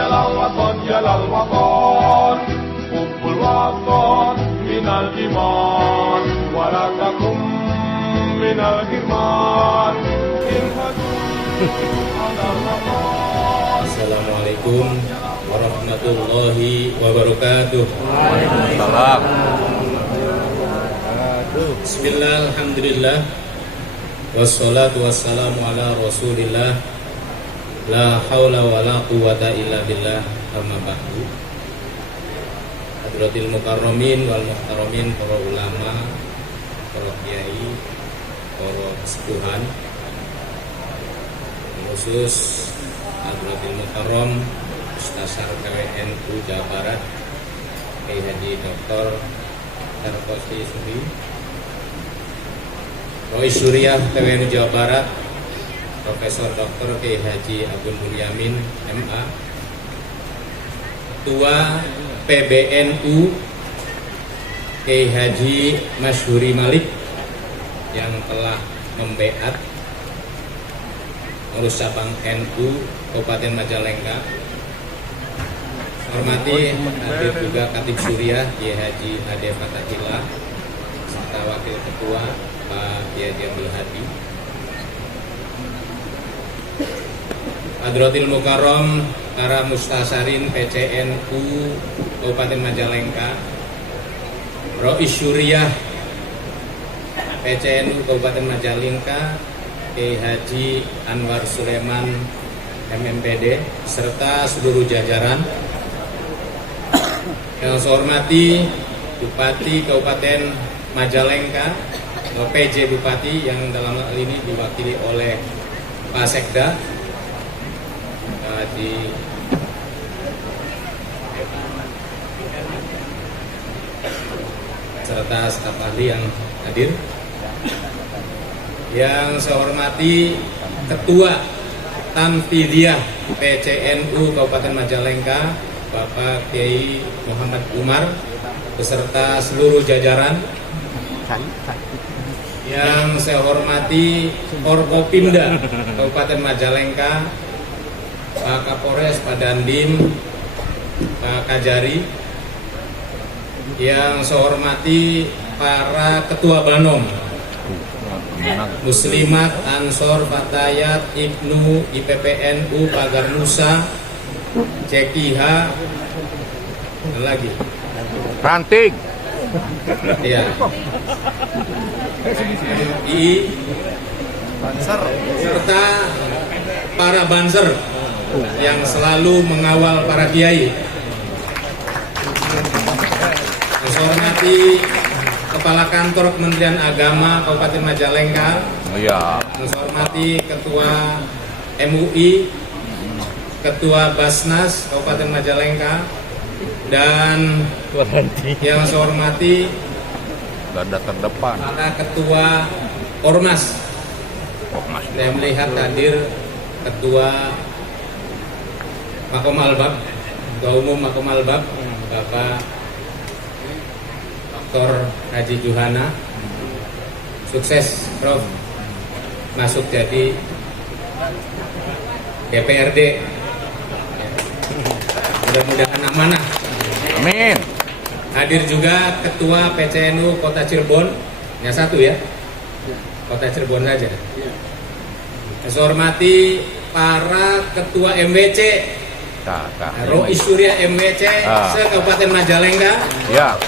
يا للوطن حب الوطن من الإيمان ولا تكن من الإيمان Assalamualaikum warahmatullahi wabarakatuh. Waalaikumsalam. Bismillah, alhamdulillah, wassalatu wassalamu ala rasulillah, la hawla wa la quwata illa billah, amma ba'du. Hadratil mukarramin wal muhtaramin, para ulama, para kiai, para sepuhan, khusus Hadratil Mukarram Mustasar PWNU Jawa Barat Kiai Haji Dr. Darkosi Suri, Rois Suriah PWNU Jawa Barat, Profesor Dr. Kiai Haji Abdul Mulyamin MA, Ketua PBNU Kiai Haji Masyhuri Malik yang telah membeat Pengurus Cabang NU Kabupaten Majalengka. Hormati hadir juga Khatib Suriah Kiai Haji Ade Fatahillah serta Wakil Ketua Pak Kiai Haji Abdul Hadi. Hadratil Mukarram para Mustasarin PCNU Kabupaten Majalengka, Rois Suriah PCNU Kabupaten Majalengka Kiai Haji Anwar Sulaiman MMPD serta seluruh jajaran. Yang saya hormati Bupati Kabupaten Majalengka atau PJ Bupati yang dalam hal ini diwakili oleh Pak Sekda di serta staf ahli yang hadir. Yang saya hormati Ketua Tanfidiyah PCNU Kabupaten Majalengka Bapak Kiai Muhammad Umar beserta seluruh jajaran. Yang saya hormati Forkopimda Kabupaten Majalengka, Pak Kapolres, Pak Dandim, Pak Kajari. Yang saya hormati para Ketua Banom, Muslimat, Ansor, Fatayat, Ibnu, IPPNU, Pagar Nusa, CKIH, dan lagi Ranting. ya, MUI, serta para banser yang selalu mengawal para kiai. Saya hormati Kepala Kantor Kementerian Agama Kabupaten Majalengka, Iya. saya hormati Ketua MUI, Ketua Basnas Kabupaten Majalengka, dan yang saya hormati Garda terdepan. para Ketua Ormas. Saya melihat hadir Ketua Makomalbab, Ketua Umum Makomalbab, Bapak Dr. Haji Juhana. Sukses Prof masuk jadi DPRD. Mudah-mudahan amanah. Amin. Hadir juga Ketua PCNU Kota Cirebon, yang satu ya, Kota Cirebon saja. Saya hormati para Ketua MWC, Rois Suriah MWC se-Kabupaten Majalengka. Ya.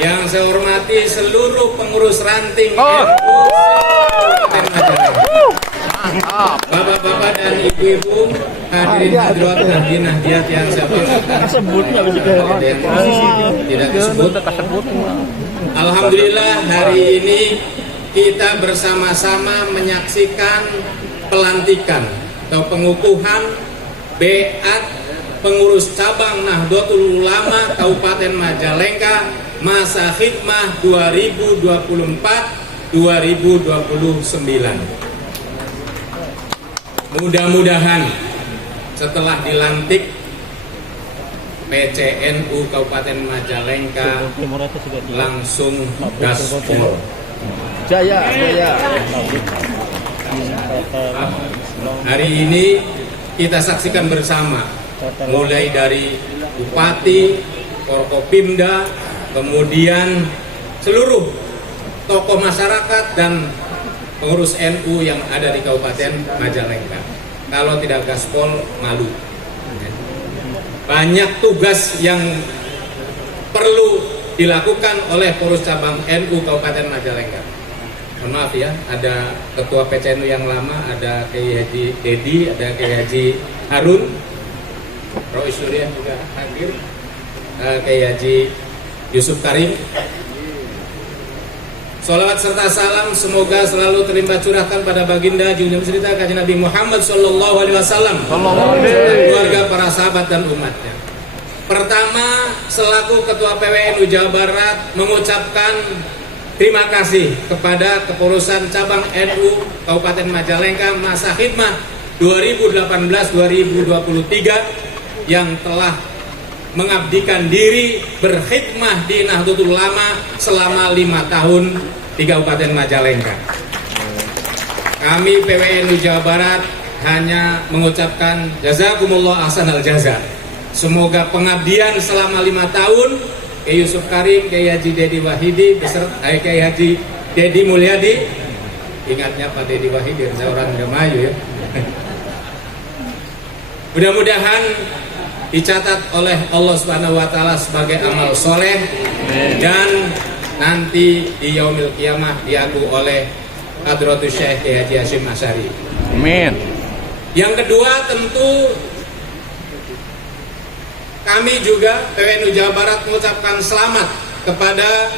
Yang saya hormati seluruh pengurus ranting NU Kabupaten Majalengka. Bapak-bapak dan ibu-ibu, hadirin hadirat dan hadiat yang saya banggakan. Tidak disebut. Alhamdulillah hari ini kita bersama-sama menyaksikan pelantikan atau pengukuhan beat pengurus cabang Nahdlatul Ulama Kabupaten Majalengka masa khidmah 2024-2029. Mudah-mudahan setelah dilantik PCNU Kabupaten Majalengka langsung gaspol. Jaya. Hari ini kita saksikan bersama mulai dari bupati, Forkopimda, kemudian seluruh tokoh masyarakat dan pengurus NU yang ada di Kabupaten Majalengka. Kalau tidak gaspol, malu. Banyak tugas yang perlu dilakukan oleh pengurus cabang NU Kabupaten Majalengka. Mohon maaf ya, ada ketua PCNU yang lama, ada Kiai Haji Dedi, ada Kiai Haji Harun, Roy Surya juga hadir, Kiai Haji Yusuf Karim. Salawat serta salam semoga selalu terlimpah curahkan pada baginda junjungan cerita Kanjeng Nabi Muhammad Sallallahu Alaihi Wasallam, keluarga, para sahabat dan umatnya. Pertama, selaku Ketua PWNU Jawa Barat mengucapkan terima kasih kepada kepengurusan cabang NU Kabupaten Majalengka masa khidmah 2018-2023 yang telah mengabdikan diri berkhidmah di Nahdlatul Ulama selama 5 tahun di Kabupaten Majalengka. Kami PWNU Jawa Barat hanya mengucapkan jazakumullah ahsanal jaza. Semoga pengabdian selama 5 tahun Kiai Yusuf Karim, Kiai Haji Dedi Wahidi beserta Kiai Haji Dedi Mulyadi. Ingatnya Pak Dedi Wahidi, saya orang Indramayu ya. Mudah-mudahan dicatat oleh Allah Subhanahu wa taala sebagai amal soleh dan nanti di yaumil kiamah diaku oleh Hadratus Syekh Kiai Haji Hasyim Asy'ari. Amin. Yang kedua, tentu kami juga PWNU Jawa Barat mengucapkan selamat kepada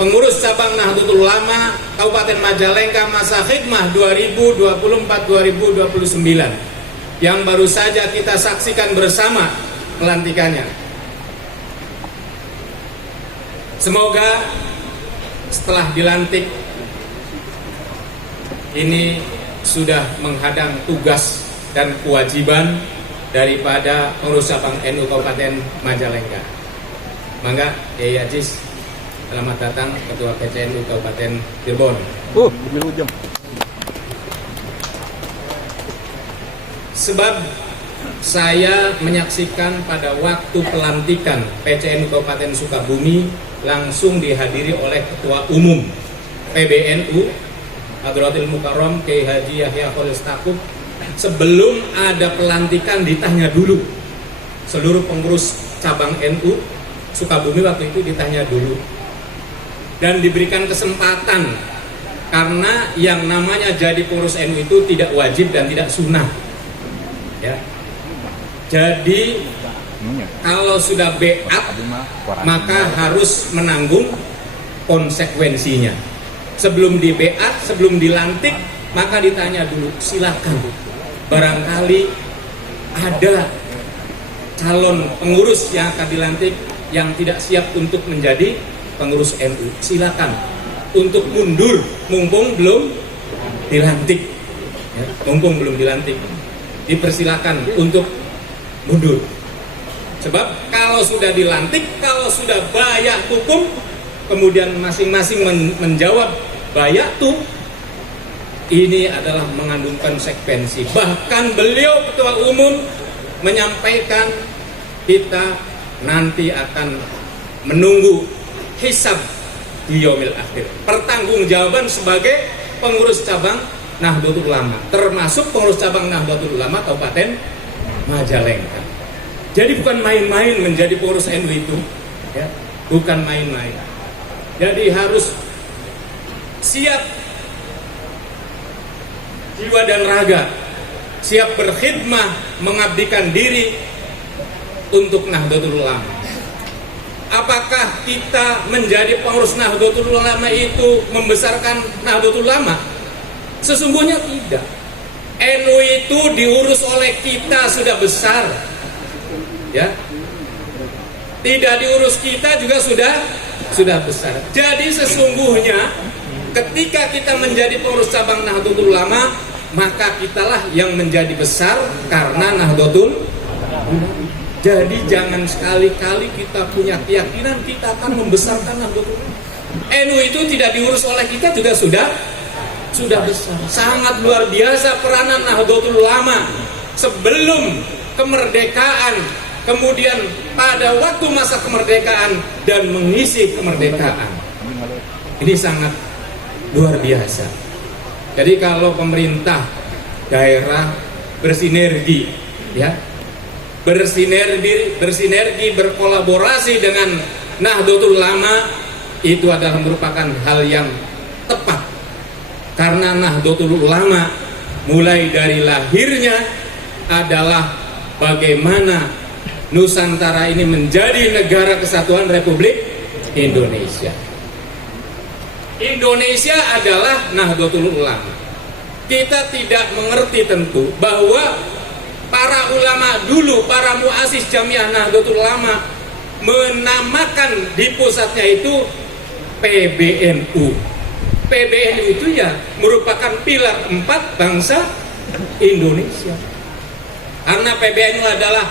pengurus cabang Nahdlatul Ulama Kabupaten Majalengka masa khidmah 2024-2029 yang baru saja kita saksikan bersama pelantikannya. Semoga setelah dilantik ini sudah menghadang tugas dan kewajiban daripada pengurus cabang NU Kabupaten Majalengka. Mangga Kiai Ajis, selamat datang Ketua PCNU Kabupaten Cirebon. Jam. Sebab saya menyaksikan pada waktu pelantikan PCNU Kabupaten Sukabumi langsung dihadiri oleh Ketua Umum PBNU Hadratil Mukarram Kiai Haji Yahya Khalil Stakuf. Sebelum ada pelantikan ditanya dulu, seluruh pengurus cabang NU Sukabumi waktu itu ditanya dulu dan diberikan kesempatan, karena yang namanya jadi pengurus NU itu tidak wajib dan tidak sunnah ya. Jadi kalau sudah beat maka harus menanggung konsekuensinya. Sebelum di beat, sebelum dilantik, maka ditanya dulu, silakan. Barangkali ada calon pengurus yang akan dilantik yang tidak siap untuk menjadi pengurus NU, silakan untuk mundur mumpung belum dilantik ya, mumpung belum dilantik dipersilakan untuk mundur. Sebab kalau sudah dilantik, kalau sudah bayat hukum, kemudian masing-masing menjawab bayatu, ini adalah mengandung konsekuensi. Bahkan beliau Ketua Umum menyampaikan kita nanti akan menunggu hisab di yaumil akhir, pertanggungjawaban sebagai pengurus cabang Nahdlatul Ulama, termasuk pengurus cabang Nahdlatul Ulama Kabupaten Majalengka. Jadi bukan main-main menjadi pengurus NU itu ya, bukan main-main. Jadi harus siap jiwa dan raga, siap berkhidmah, mengabdikan diri untuk Nahdlatul Ulama. Apakah kita menjadi pengurus Nahdlatul Ulama itu membesarkan Nahdlatul Ulama? Sesungguhnya tidak. NU itu diurus oleh kita sudah besar, ya. Tidak diurus kita juga sudah besar. Jadi sesungguhnya ketika kita menjadi pengurus cabang Nahdlatul Ulama, maka kitalah yang menjadi besar karena Nahdlatul Ulama. Jadi jangan sekali-kali kita punya keyakinan kita akan membesarkan Nahdlatul Ulama. NU itu tidak diurus oleh kita juga sudah besar. Sangat luar biasa peranan Nahdlatul Ulama sebelum kemerdekaan, kemudian pada waktu masa kemerdekaan dan mengisi kemerdekaan. Ini sangat luar biasa. Jadi kalau pemerintah daerah bersinergi, ya, bersinergi, berkolaborasi dengan Nahdlatul Ulama, itu adalah merupakan hal yang tepat. Karena Nahdlatul Ulama mulai dari lahirnya adalah bagaimana Nusantara ini menjadi negara kesatuan Republik Indonesia. Indonesia adalah Nahdlatul Ulama. Kita tidak mengerti tentu bahwa para ulama dulu, para muassis Jamiah Nahdlatul Ulama menamakan di pusatnya itu PBNU. PBNU itu ya merupakan pilar 4 bangsa Indonesia. Karena PBNU adalah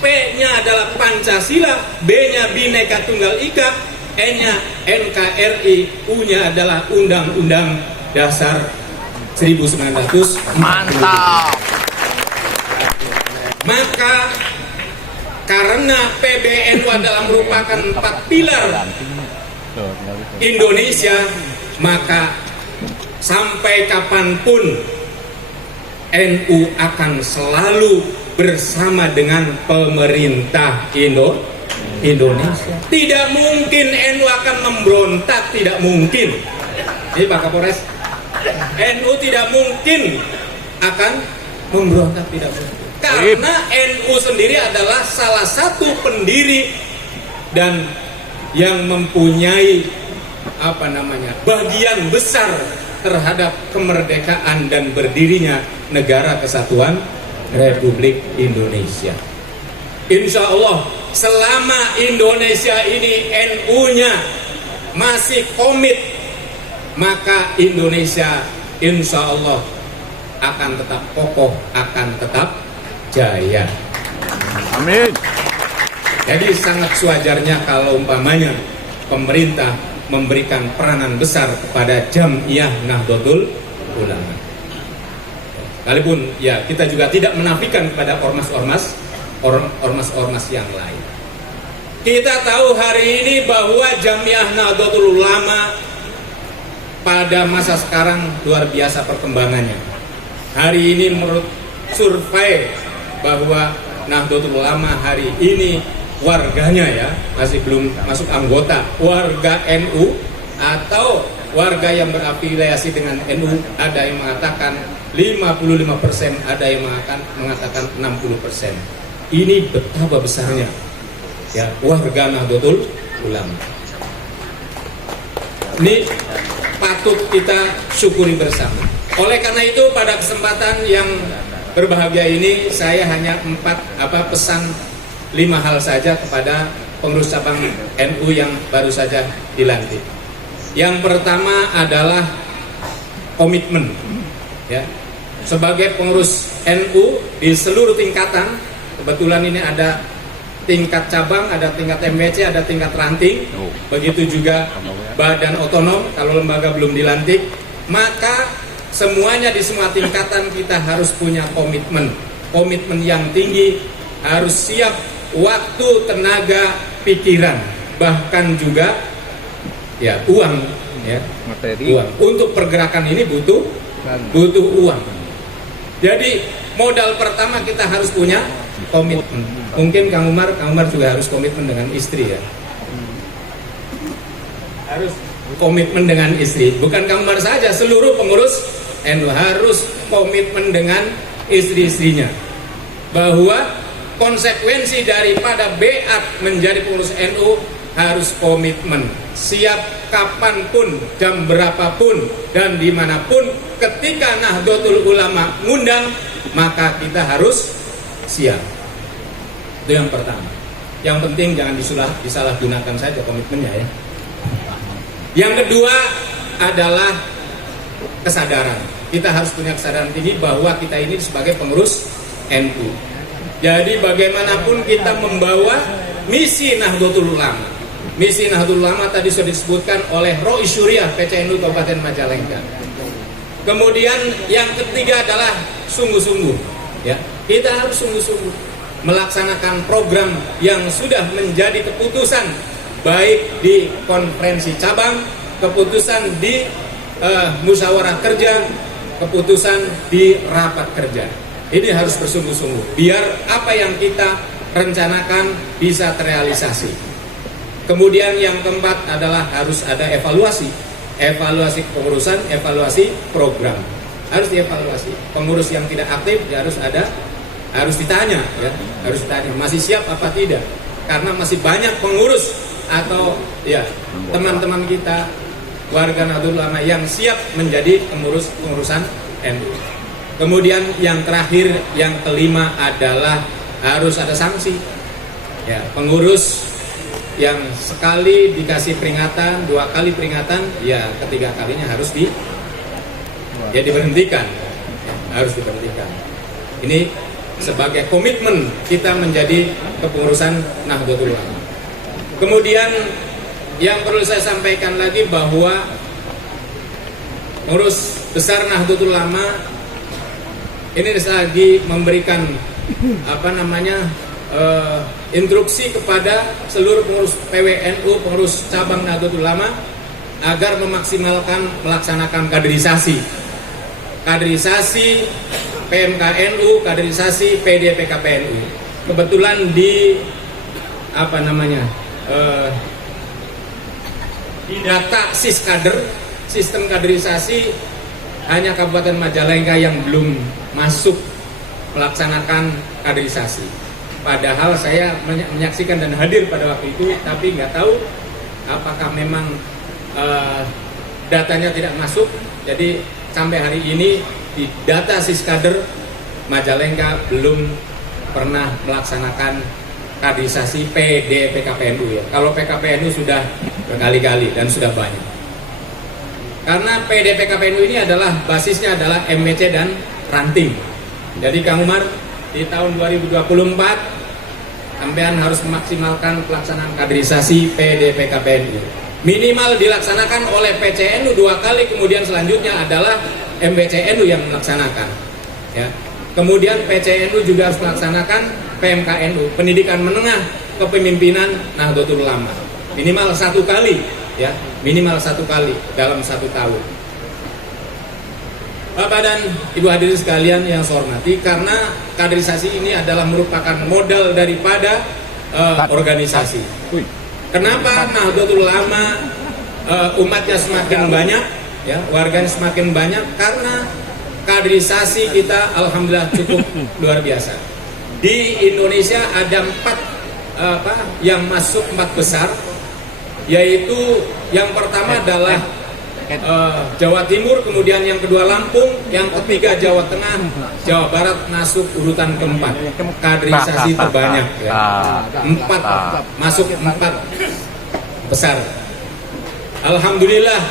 P-nya adalah Pancasila, B-nya Bhinneka Tunggal Ika, N-nya NKRI, U-nya adalah Undang-Undang Dasar 1945. Mantap. Maka karena PBNU adalah merupakan 4 pilar Indonesia, maka sampai kapanpun NU akan selalu bersama dengan pemerintah Indonesia. Tidak mungkin NU akan memberontak, tidak mungkin. Ini Pak Kapolres, NU tidak mungkin akan memberontak, tidak mungkin. Karena NU sendiri adalah salah satu pendiri dan yang mempunyai bagian besar terhadap kemerdekaan dan berdirinya Negara Kesatuan Republik Indonesia. Insya Allah selama Indonesia ini NU-nya masih komit, maka Indonesia insya Allah akan tetap kokoh, akan tetap jaya. Amin. Jadi sangat sewajarnya kalau umpamanya pemerintah memberikan peranan besar kepada Jamiah Nahdlatul Ulama. Sekalipun ya kita juga tidak menafikan kepada ormas-ormas yang lain. Kita tahu hari ini bahwa Jamiah Nahdlatul Ulama pada masa sekarang luar biasa perkembangannya. Hari ini menurut survei bahwa Nahdlatul Ulama hari ini warganya ya masih belum masuk anggota, warga NU atau warga yang berafiliasi dengan NU, ada yang mengatakan 55%, ada yang mengatakan 60%. Ini betapa besarnya ya warga Nahdlatul Ulama. Ini patut kita syukuri bersama. Oleh karena itu pada kesempatan yang berbahagia ini saya hanya pesan 5 hal saja kepada pengurus cabang NU yang baru saja dilantik. Yang pertama adalah komitmen, ya. Sebagai pengurus NU di seluruh tingkatan, kebetulan ini ada tingkat cabang, ada tingkat MWC, ada tingkat ranting, begitu juga badan otonom kalau lembaga belum dilantik, maka semuanya di semua tingkatan kita harus punya komitmen yang tinggi, harus siap waktu, tenaga, pikiran, bahkan juga ya uang, ya materi. Uang. Untuk pergerakan ini butuh uang. Jadi modal pertama kita harus punya komitmen. Mungkin Kang Umar juga harus komitmen dengan istri ya. Harus komitmen dengan istri. Bukan Kang Umar saja, seluruh pengurus NU harus komitmen dengan istri-istrinya. Bahwa konsekuensi daripada beat menjadi pengurus NU harus komitmen, siap kapanpun, jam berapapun dan dimanapun, ketika Nahdlatul Ulama ngundang maka kita harus siap. Itu yang pertama. Yang penting jangan disalahgunakan saja komitmennya ya. Yang kedua adalah kesadaran. Kita harus punya kesadaran tinggi bahwa kita ini sebagai pengurus NU. Jadi bagaimanapun kita membawa misi Nahdlatul Ulama. Misi Nahdlatul Ulama tadi sudah disebutkan oleh Rois Syuriah PCNU Kabupaten Majalengka. Kemudian yang ketiga adalah sungguh-sungguh. Ya, kita harus sungguh-sungguh. melaksanakan program yang sudah menjadi keputusan baik di konferensi cabang, keputusan di musyawarah kerja, keputusan di rapat kerja. Ini harus bersungguh-sungguh biar apa yang kita rencanakan bisa terrealisasi. Kemudian yang keempat adalah harus ada evaluasi kepengurusan, evaluasi program. Harus dievaluasi. Pengurus yang tidak aktif ya harus ditanya ya, harus ditanya masih siap apa tidak. Karena masih banyak pengurus atau ya teman-teman kita warga Nahdlatul Ulama yang siap menjadi pengurusan NU. Kemudian yang terakhir, yang kelima adalah harus ada sanksi. Ya, pengurus yang sekali dikasih peringatan, 2 kali peringatan, ya ketiga kalinya harus diberhentikan. Ya, harus diberhentikan. Ini sebagai komitmen kita menjadi kepengurusan Nahdlatul Ulama. Kemudian yang perlu saya sampaikan lagi bahwa pengurus besar Nahdlatul Ulama ini lagi memberikan instruksi kepada seluruh pengurus PWNU, pengurus cabang Nahdlatul Ulama agar memaksimalkan melaksanakan kaderisasi PMKNU, kaderisasi PDPKPNU. Kebetulan di di data Siskader, sistem kaderisasi, hanya Kabupaten Majalengka yang belum masuk melaksanakan kaderisasi. Padahal saya menyaksikan dan hadir pada waktu itu, tapi nggak tahu apakah memang datanya tidak masuk. Jadi sampai hari ini di data Siskader Majalengka belum pernah melaksanakan kaderisasi PDPKPNU ya. Kalau PKPNU sudah berkali-kali dan sudah banyak. Karena PDPKPNU ini adalah basisnya adalah MWC dan ranting. Jadi Kang Umar, di tahun 2024 sampean harus memaksimalkan pelaksanaan kaderisasi PDPKPNU. Minimal dilaksanakan oleh PCNU 2 kali, kemudian selanjutnya adalah MWCNU yang melaksanakan. Ya. Kemudian PCNU juga harus melaksanakan PMKNU, pendidikan menengah kepemimpinan Nahdlatul Ulama. Minimal 1 kali, ya, minimal 1 kali dalam 1 tahun. Bapak dan Ibu hadirin sekalian yang saya hormati, karena kaderisasi ini adalah merupakan modal daripada organisasi. Kenapa Nahdlatul Ulama umatnya semakin banyak, ya, warganya semakin banyak? Karena kaderisasi kita alhamdulillah cukup luar biasa. Di Indonesia ada 4 yang masuk 4 besar, yaitu yang pertama adalah Jawa Timur, kemudian yang kedua Lampung, yang ketiga Jawa Tengah, Jawa Barat masuk urutan keempat. Kaderisasi terbanyak ya. 4 masuk 4 besar. Alhamdulillah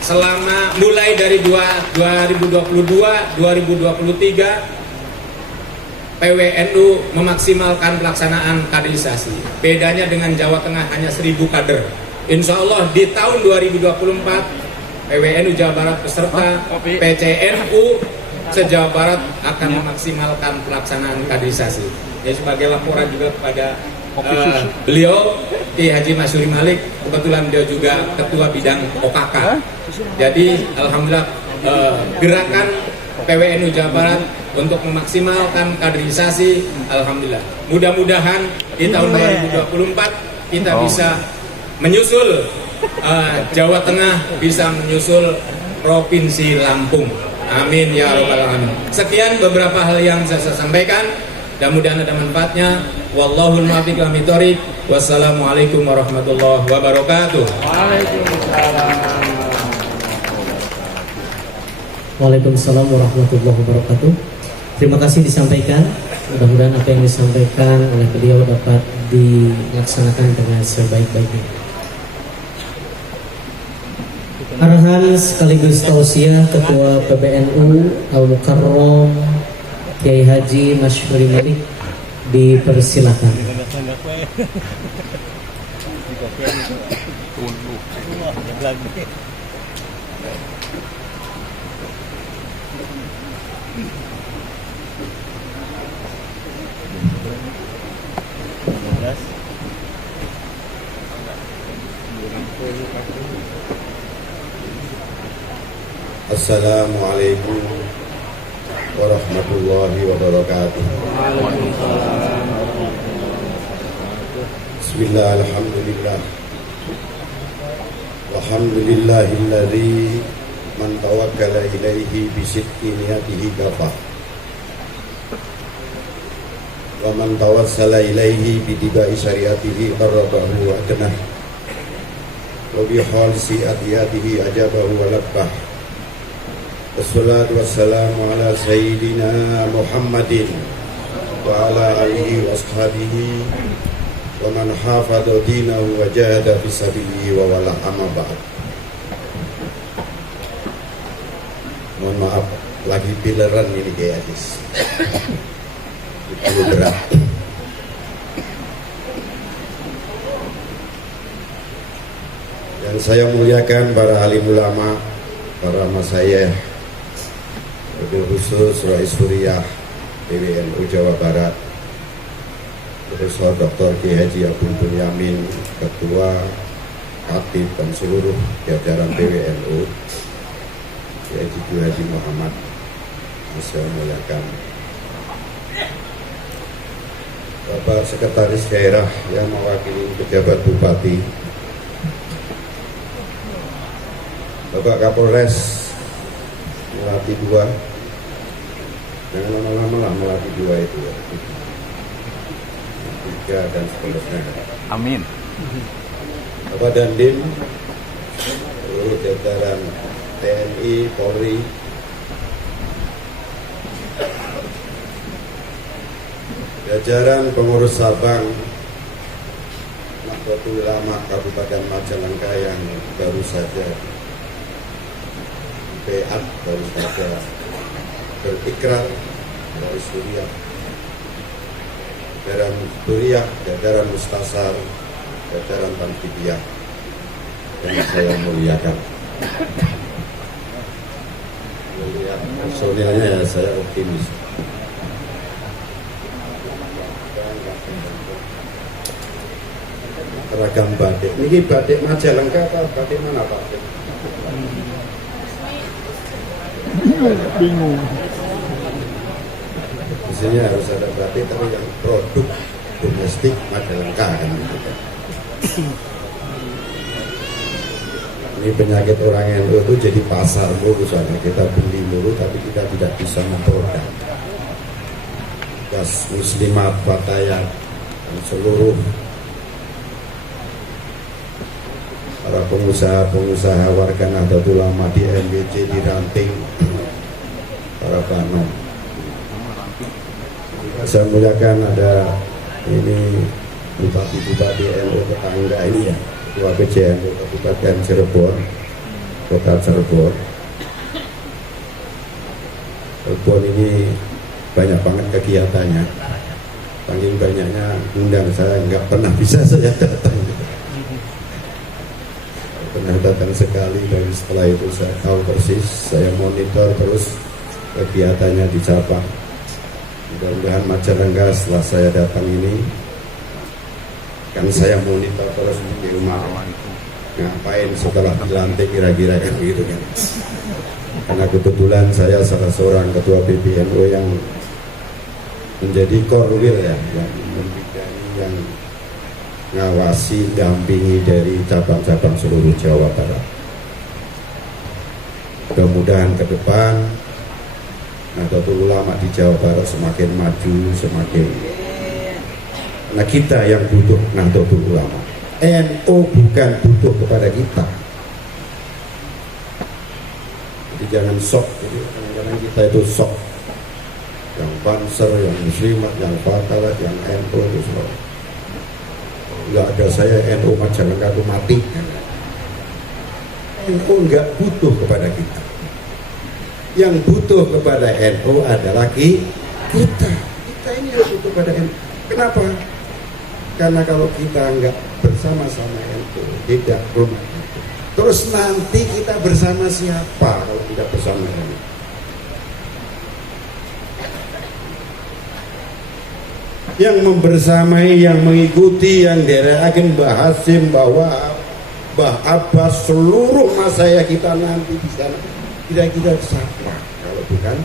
selama mulai dari 2022-2023 PWNU memaksimalkan pelaksanaan kaderisasi. Bedanya dengan Jawa Tengah hanya 1000 kader. Insya Allah di tahun 2024 PWNU Jawa Barat beserta PCNU se-Jawa Barat akan memaksimalkan pelaksanaan kaderisasi. Ya, sebagai laporan juga kepada beliau Ki Haji Masyuri Malik, kebetulan dia juga ketua bidang OKK. Jadi alhamdulillah gerakan PWNU Jawa Barat untuk memaksimalkan kaderisasi, alhamdulillah. Mudah-mudahan di tahun 2024 kita bisa menyusul Jawa Tengah, bisa menyusul Provinsi Lampung. Amin ya rabbal alamin. Sekian beberapa hal yang saya sampaikan. Mudah-mudahan ada manfaatnya. Wallahul muwaffiq ila aqwamit thoriq. Wassalamualaikum warahmatullahi wabarakatuh. Waalaikumsalam warahmatullahi wabarakatuh. Terima kasih disampaikan. Mudah-mudahan apa yang disampaikan oleh beliau dapat dilaksanakan dengan sebaik-baiknya. Arahan sekaligus tausiah Ketua PBNU Al-Mukarram Kiai Haji Masyuri Malik dipersilakan. Assalamualaikum warahmatullahi wabarakatuh. Bismillah, alhamdulillah. Alhamdulillahilladzi man tawakkala ilaihi bisidqi niyatihi kafah. Wa man tawassala ilaihi bidibai syariatihi qarrabahu wa adnah. Wa bi khalisi adiyatihi ajabahu wa labbah. Wassalatu wassalamu ala sayyidina Muhammadin wa ala alihi wa ashabihi wa man hafadha dinahu wa jahada fi sabilihi wa wala amma ba'd. Mohon maaf, lagi pileran ini guys. Itu berat. Yang saya muliakan para alim ulama, para masyayikh, wabil khusus Rais Suriah PBNU Jawa Barat, Profesor Dr. Ki Haji Abdul Bunyamin, Ketua, Khatib dan seluruh jajaran PBNU, Ki Haji Muhammad, saya muliakan Bapak Sekretaris Daerah yang mewakili pejabat Bupati, Bapak Kapolres Melati 2, jangan lama-lama lah Melati 2 itu ya, 3 dan seterusnya. Amin. Bapak Dandim, seluruh jajaran TNI, Polri, jajaran pengurus Sabang, Nahdlatul Ulama Kabupaten Majalengka yang baru saja baru saja berikrar dari Suriah, jajaran Suriah, jajaran Mustasar, jajaran Tanfidiyah yang saya muliakan. Melihat personilnya ya saya optimis. Seragam batik, ini batik Majalengka atau batik mana Pak? Bingung. Di sini harus ada batik tapi yang produk domestik Majalengka kan gitu kan. Ini penyakit orang NU itu jadi pasar mulu, soalnya kita beli mulu tapi kita tidak bisa memproduk. Gas muslimat fatayat dan seluruh para pengusaha-pengusaha warga Nahdlatul Ulama di NBC diranting para panon. Saya muliakan ada ini bupati-bupati NU tetangga ini ya, Ketua PCNU Kabupaten Cirebon, Kota Cirebon. Cirebon ini banyak banget kegiatannya. Paling banyaknya undang saya, nggak pernah bisa saya datang. Pernah datang sekali dan setelah itu saya tahu persis, saya monitor terus kegiatannya di cabang. Mudah-mudahan Majalengka setelah saya datang ini, kan saya monitor terus di rumah, ngapain setelah dilantik kira-kira kan gitu kan. Karena kebetulan saya salah seorang ketua PBNU yang menjadi korwil ya, yang membidani, yang ngawasi, dampingi dari cabang-cabang seluruh Jawa Barat. Mudah-mudahan ke depan Nahdlatul Ulama di Jawa Barat semakin maju, semakin. Nah kita yang butuh Nahdlatul Ulama. NU bukan butuh kepada kita. Jadi jangan sok. Jadi kadang-kadang kita itu sok. Yang Banser, yang Muslimat, yang Fatalat, yang NU itu semua. Nggak ada saya NU Majalengka itu mati. NU nggak butuh kepada kita. Yang butuh kepada NU adalah kita. Kita ini yang butuh kepada NU. Kenapa? Karena kalau kita nggak bersama-sama NU, tidak rumah. Terus nanti kita bersama siapa kalau tidak bersama NU? Yang membersamai, yang mengikuti, yang derekaken Mbah Hasim, bahwa Mbah Abbas, seluruh masaya kita nanti di sana, kita siapa kalau bukan?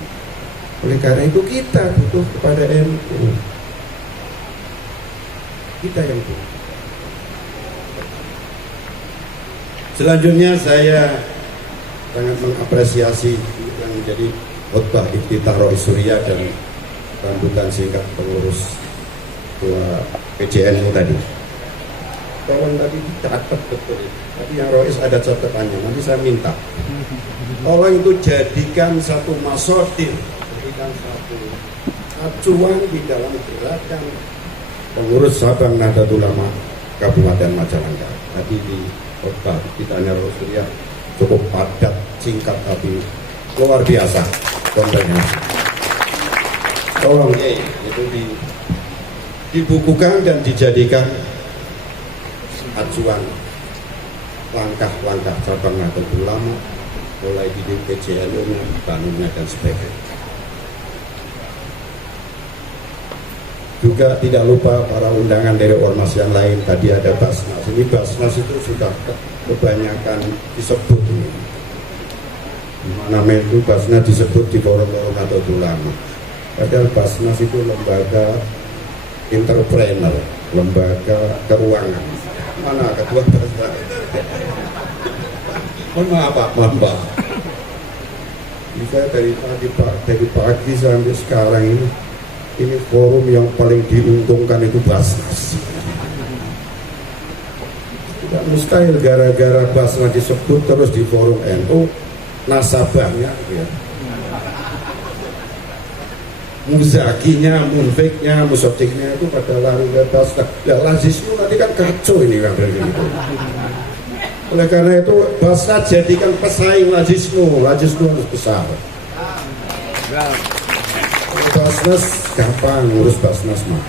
Oleh karena itu kita butuh kepada NU. Kita yang butuh. Selanjutnya saya sangat mengapresiasi yang menjadi khutbah iftitah Rois Surya dan sambutan singkat pengurus ketua PJNU tadi. Tolong tadi dicatat betul. Tapi yang Rois ada catatannya. Nanti saya minta. Tolong itu jadikan satu masodir, jadikan satu acuan di dalam gerakan pengurus Sabang Nahdlatul Ulama Kabupaten Majalengka. Tadi di khutbah iftitahnya Rois Surya cukup padat, singkat tapi luar biasa kontennya. Tolong itu dibukukan dan dijadikan acuan langkah-langkah cabang Nahdlatul Ulama, mulai di PJNU, bangunnya dan sebagainya. Juga tidak lupa para undangan dari ormas yang lain. Tadi ada Basnas. Ini Basnas itu sudah kebanyakan disebut ini. Dimana itu Basnas disebut di forum-forum Nahdlatul Ulama. Padahal Basnas itu lembaga entrepreneur, lembaga keuangan. Mana ketua Basnas? Mohon maaf Pak, mohon maaf. Saya dari pagi sampai sekarang ini forum yang paling diuntungkan itu Basnas. Tidak mustahil gara-gara Basnas disebut terus di forum NU, nasabahnya ya. Muzakinya, munfiknya, musodiknya itu pada lari ke Basnas. Ya lazismu nanti kan kacau ini kan dari itu. Oleh karena itu Basnas jadikan pesaing lazismu harus besar. Basnas gampang ngurus Basnas mah,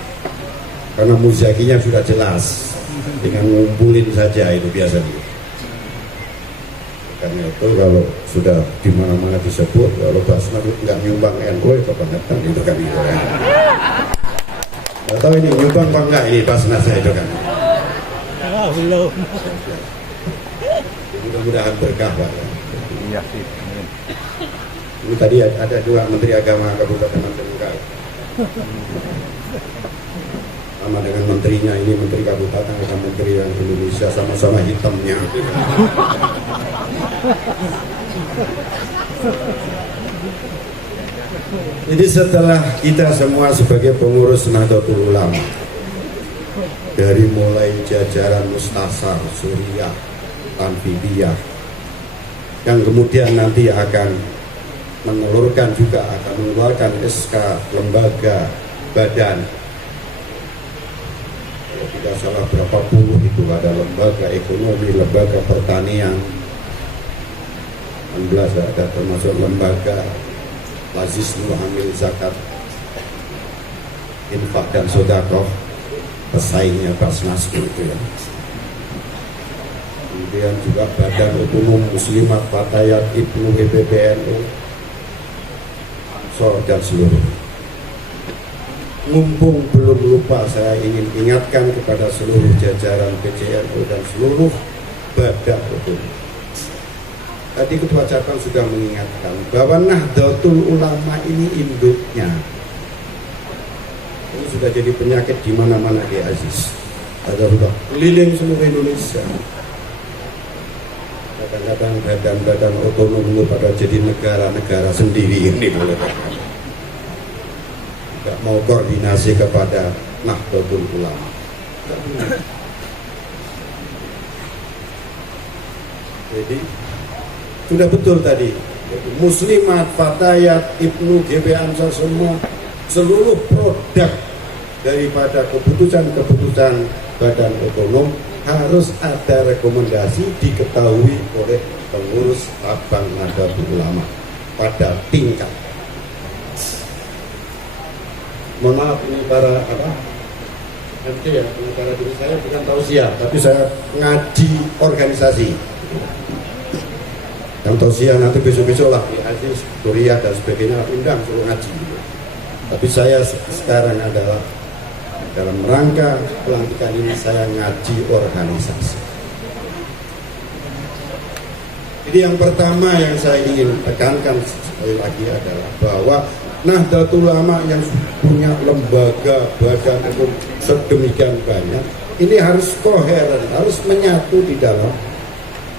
karena muzakinya sudah jelas, dengan ngumpulin saja itu biasanya. Karena itu kalau sudah di mana-mana disebut kalau Basnas nggak nyumbang NU itu kebangetan itu kan itu kan. Nggak tahu ini nyumbang apa enggak ini Basnasnya itu kan. Belum. Mudah-mudahan berkah Pak. Iya sih. Ini tadi ada dua Menteri Agama Kabupaten Majalengka. Sama dengan menterinya, ini Menteri Kabupaten dengan Menteri yang Indonesia, sama-sama hitamnya. Jadi setelah kita semua sebagai pengurus Nahdlatul Ulama, dari mulai jajaran Mustasar, Suriah, Tanfidiyah, yang kemudian nanti akan menelurkan juga akan mengeluarkan SK lembaga badan, kalau tidak salah berapa puluh itu, ada lembaga ekonomi, lembaga pertanian, 16 ada termasuk lembaga lazis muhamil zakat, infak dan sodakoh, pesaingnya Basnas itu ya. Kemudian juga Badan Otonom Muslimat Fatayat Ibnu PBNU dan seluruh. Mumpung belum lupa, saya ingin ingatkan kepada seluruh jajaran PJNU dan seluruh badan otonom. Tadi Ketua Cabang sudah mengingatkan bahwa Nahdlatul Ulama ini induknya. Ini sudah jadi penyakit di mana-mana di Aziz. Ada sudah keliling seluruh Indonesia. Kadang-kadang badan-badan otonom itu pada jadi negara-negara sendiri ini boleh tidak mau koordinasi kepada Nahdlatul Ulama. Jadi sudah betul tadi, Muslimat, Fatayat, Ibnu, GB Ansar, semua seluruh produk daripada keputusan-keputusan badan otonom harus ada rekomendasi diketahui oleh pengurus Sabang Nahdlatul Ulama pada tingkat. Mohon maaf ini para nanti ya, para diri saya bukan tausiah, tapi saya ngaji organisasi. Yang tausiah nanti besok-besok lah di Aziz, Suriah dan sebagainya undang suruh ngaji. Tapi saya sekarang adalah dalam rangka pelantikan ini saya ngaji organisasi. Jadi yang pertama yang saya ingin tekankan sekali lagi adalah bahwa Nahdlatul Ulama yang punya lembaga badan hukum sedemikian banyak, ini harus koheren, harus menyatu di dalam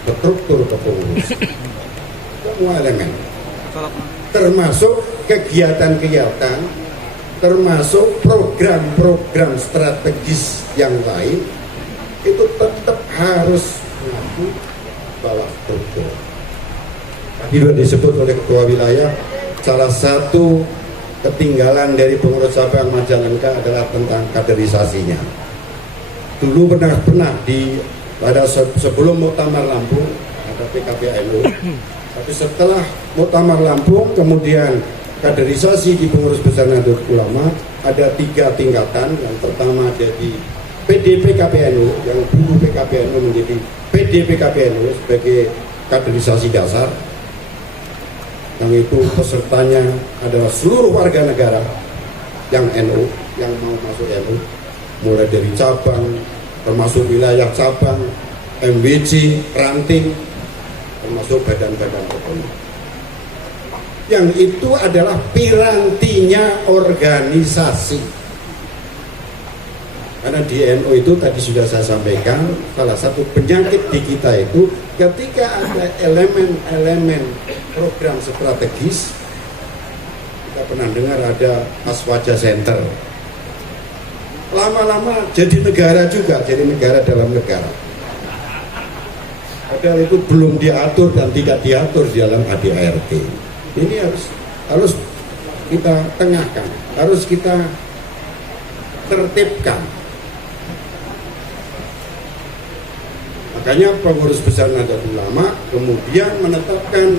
struktur kepengurusan. Semua elemen, termasuk kegiatan-kegiatan, termasuk program-program strategis yang lain, itu tetap harus mengaku bawah struktur. Tadi sudah disebut oleh Ketua Wilayah, salah satu ketinggalan dari pengurus cabang Majalengka adalah tentang kaderisasinya. Dulu pernah pada sebelum Muktamar Lampung ada PKPNU, tapi setelah Muktamar Lampung kemudian kaderisasi di pengurus besar Nahdlatul Ulama ada 3 tingkatan. Yang pertama jadi PDPKPNU, yang dulu PKPNU menjadi PDPKPNU sebagai kaderisasi dasar, yang itu pesertanya adalah seluruh warga negara yang NU, yang mau masuk NU, mulai dari cabang, termasuk wilayah cabang, MWC, ranting, termasuk badan-badan tertentu. Yang itu adalah pirantinya organisasi. Karena di NU itu tadi sudah saya sampaikan, salah satu penyakit di kita itu ketika ada elemen-elemen program strategis, kita pernah dengar ada Aswaja Center, lama-lama jadi negara juga, jadi negara dalam negara. Padahal itu belum diatur dan tidak diatur di dalam ADART. Ini harus kita tengahkan, harus kita tertibkan. Makanya pengurus besar Nahdlatul Ulama kemudian menetapkan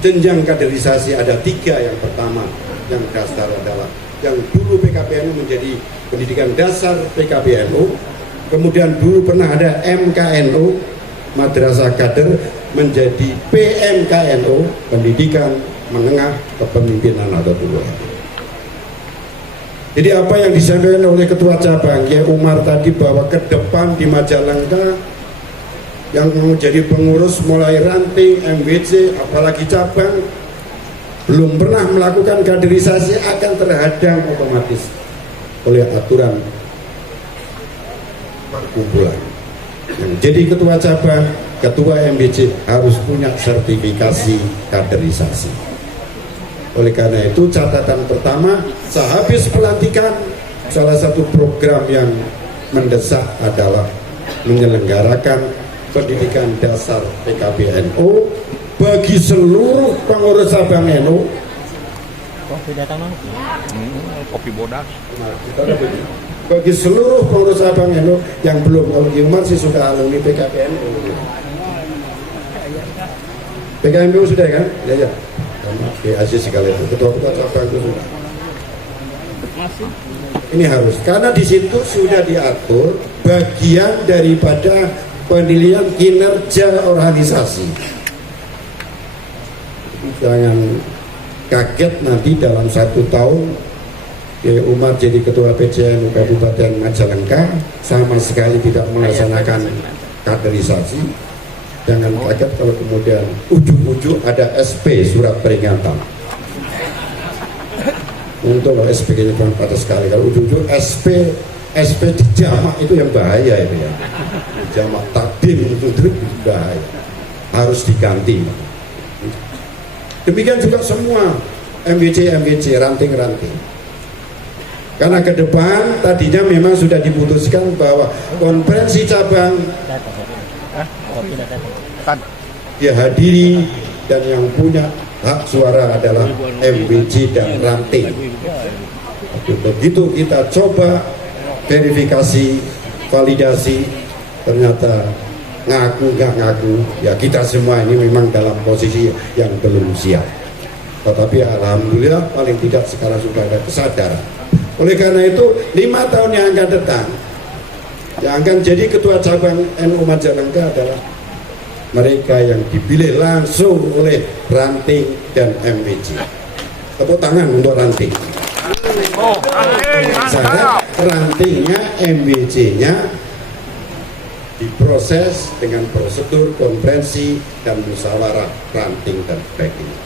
jenjang kaderisasi ada 3. Yang pertama, yang dasar adalah yang dulu PKPNU menjadi pendidikan dasar PKPNU, kemudian dulu pernah ada MKNU, Madrasah Kader, menjadi PMKNU, pendidikan menengah kepemimpinan Nahdlatul Ulama. Jadi apa yang disampaikan oleh Ketua Cabang Kiai Umar tadi, bahwa ke depan di Majalengka yang menjadi pengurus mulai ranting, MWC, apalagi cabang, belum pernah melakukan kaderisasi, akan terhadang otomatis oleh aturan perkumpulan. Yang jadi ketua cabang, ketua MWC harus punya sertifikasi kaderisasi. Oleh karena itu catatan pertama, sehabis pelantikan, salah satu program yang mendesak adalah menyelenggarakan pendidikan dasar PKPNU bagi seluruh pengurus cabang NU. Kopi bodas. Bagi seluruh pengurus cabang NU yang belum, kalau di Umar sih sudah alumni PKPNU. PKPNU sudah kan? Ya. Di Aziz sekali itu ketua-ketua cabang itu sudah. Ini harus, karena di situ sudah diatur bagian daripada penilaian kinerja organisasi. Jangan kaget nanti dalam 1 tahun Kiai Umar jadi ketua PCNU Kabupaten Majalengka sama sekali tidak melaksanakan kaderisasi. Jangan kaget kalau kemudian ujung-ujung ada SP, surat peringatan. Untuk SP-nya pada sekali, kalau ujung-ujung SP di jamak itu yang bahaya itu ya. Jamak takdim itu bahaya, harus diganti. Demikian juga semua MWC, ranting-ranting. Karena ke depan tadinya memang sudah diputuskan bahwa konferensi cabang dihadiri dan yang punya hak suara adalah MWC dan ranting. Begitu kita coba verifikasi, validasi, ternyata ngaku nggak ngaku, ya kita semua ini memang dalam posisi yang belum siap. Tetapi alhamdulillah paling tidak sekarang sudah ada kesadaran. Oleh karena itu 5 tahun yang akan datang, yang akan jadi ketua cabang NU Majalengka adalah mereka yang dipilih langsung oleh ranting dan MWC. Tepuk tangan untuk ranting. Saya rantingnya, MWC-nya diproses dengan prosedur konferensi dan musyawarah ranting dan sebagainya.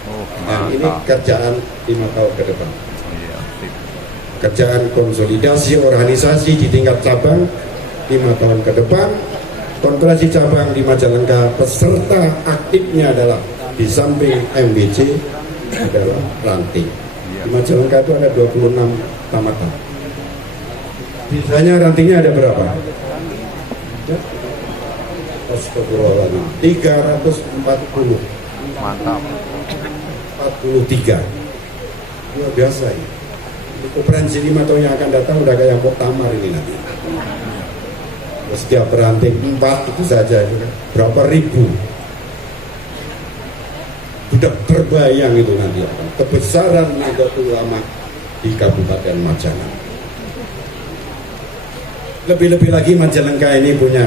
Dan ini kerjaan 5 tahun ke depan. Kerjaan konsolidasi organisasi di tingkat cabang 5 tahun ke depan. Konferensi cabang di Majalengka peserta aktifnya adalah di samping MBC adalah ranting. Di Majalengka itu ada 26 tamatan. Biasanya rantingnya ada berapa? Astagfirullahaladzim, 340. Mantap. 43. Luar biasa ini. Konferensi 5 tahun yang akan datang udah kayak Pok Tamar ini nanti. Setiap ranting 4 itu saja itu kan. Berapa ribu. Sudah terbayang itu nanti akan kebesaran Nahdlatul Ulama di Kabupaten Majalengka. Lebih-lebih lagi Majalengka ini punya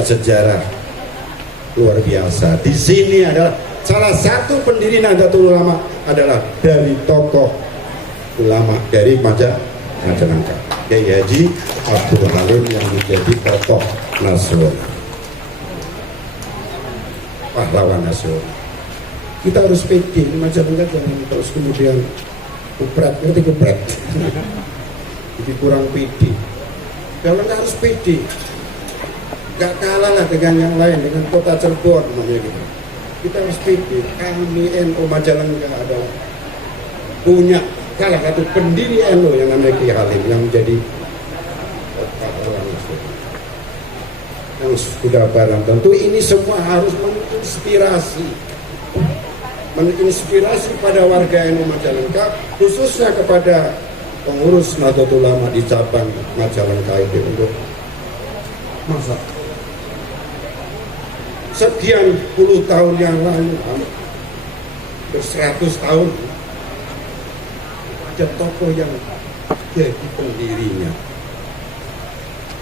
sejarah luar biasa. Di sini adalah salah satu pendiri Nahdlatul Ulama adalah dari tokoh ulama dari Majalengka, Kiai Haji Abdul Halim yang menjadi tokoh nasional, pahlawan nasional. Kita harus pede di Majalengka, jangan terus kemudian kupret, ngerti kupret. Jadi kurang pede. Majalengka harus pede. Gak kalah lah dengan yang lain, dengan kota Cirebon namanya gitu. Kita harus pede. Kami NU Majalengka adalah punya salah satu pendiri NU yang namanya Kiai Halim yang menjadi pahlawan nasional. Yang sudah barang tentu ini semua harus menginspirasi pada warga NU Majalengka, khususnya kepada pengurus Nahdlatul Ulama di cabang Majalengka itu untuk masa sekian puluh tahun yang lalu, 100 tahun, ada tokoh yang jadi pendirinya.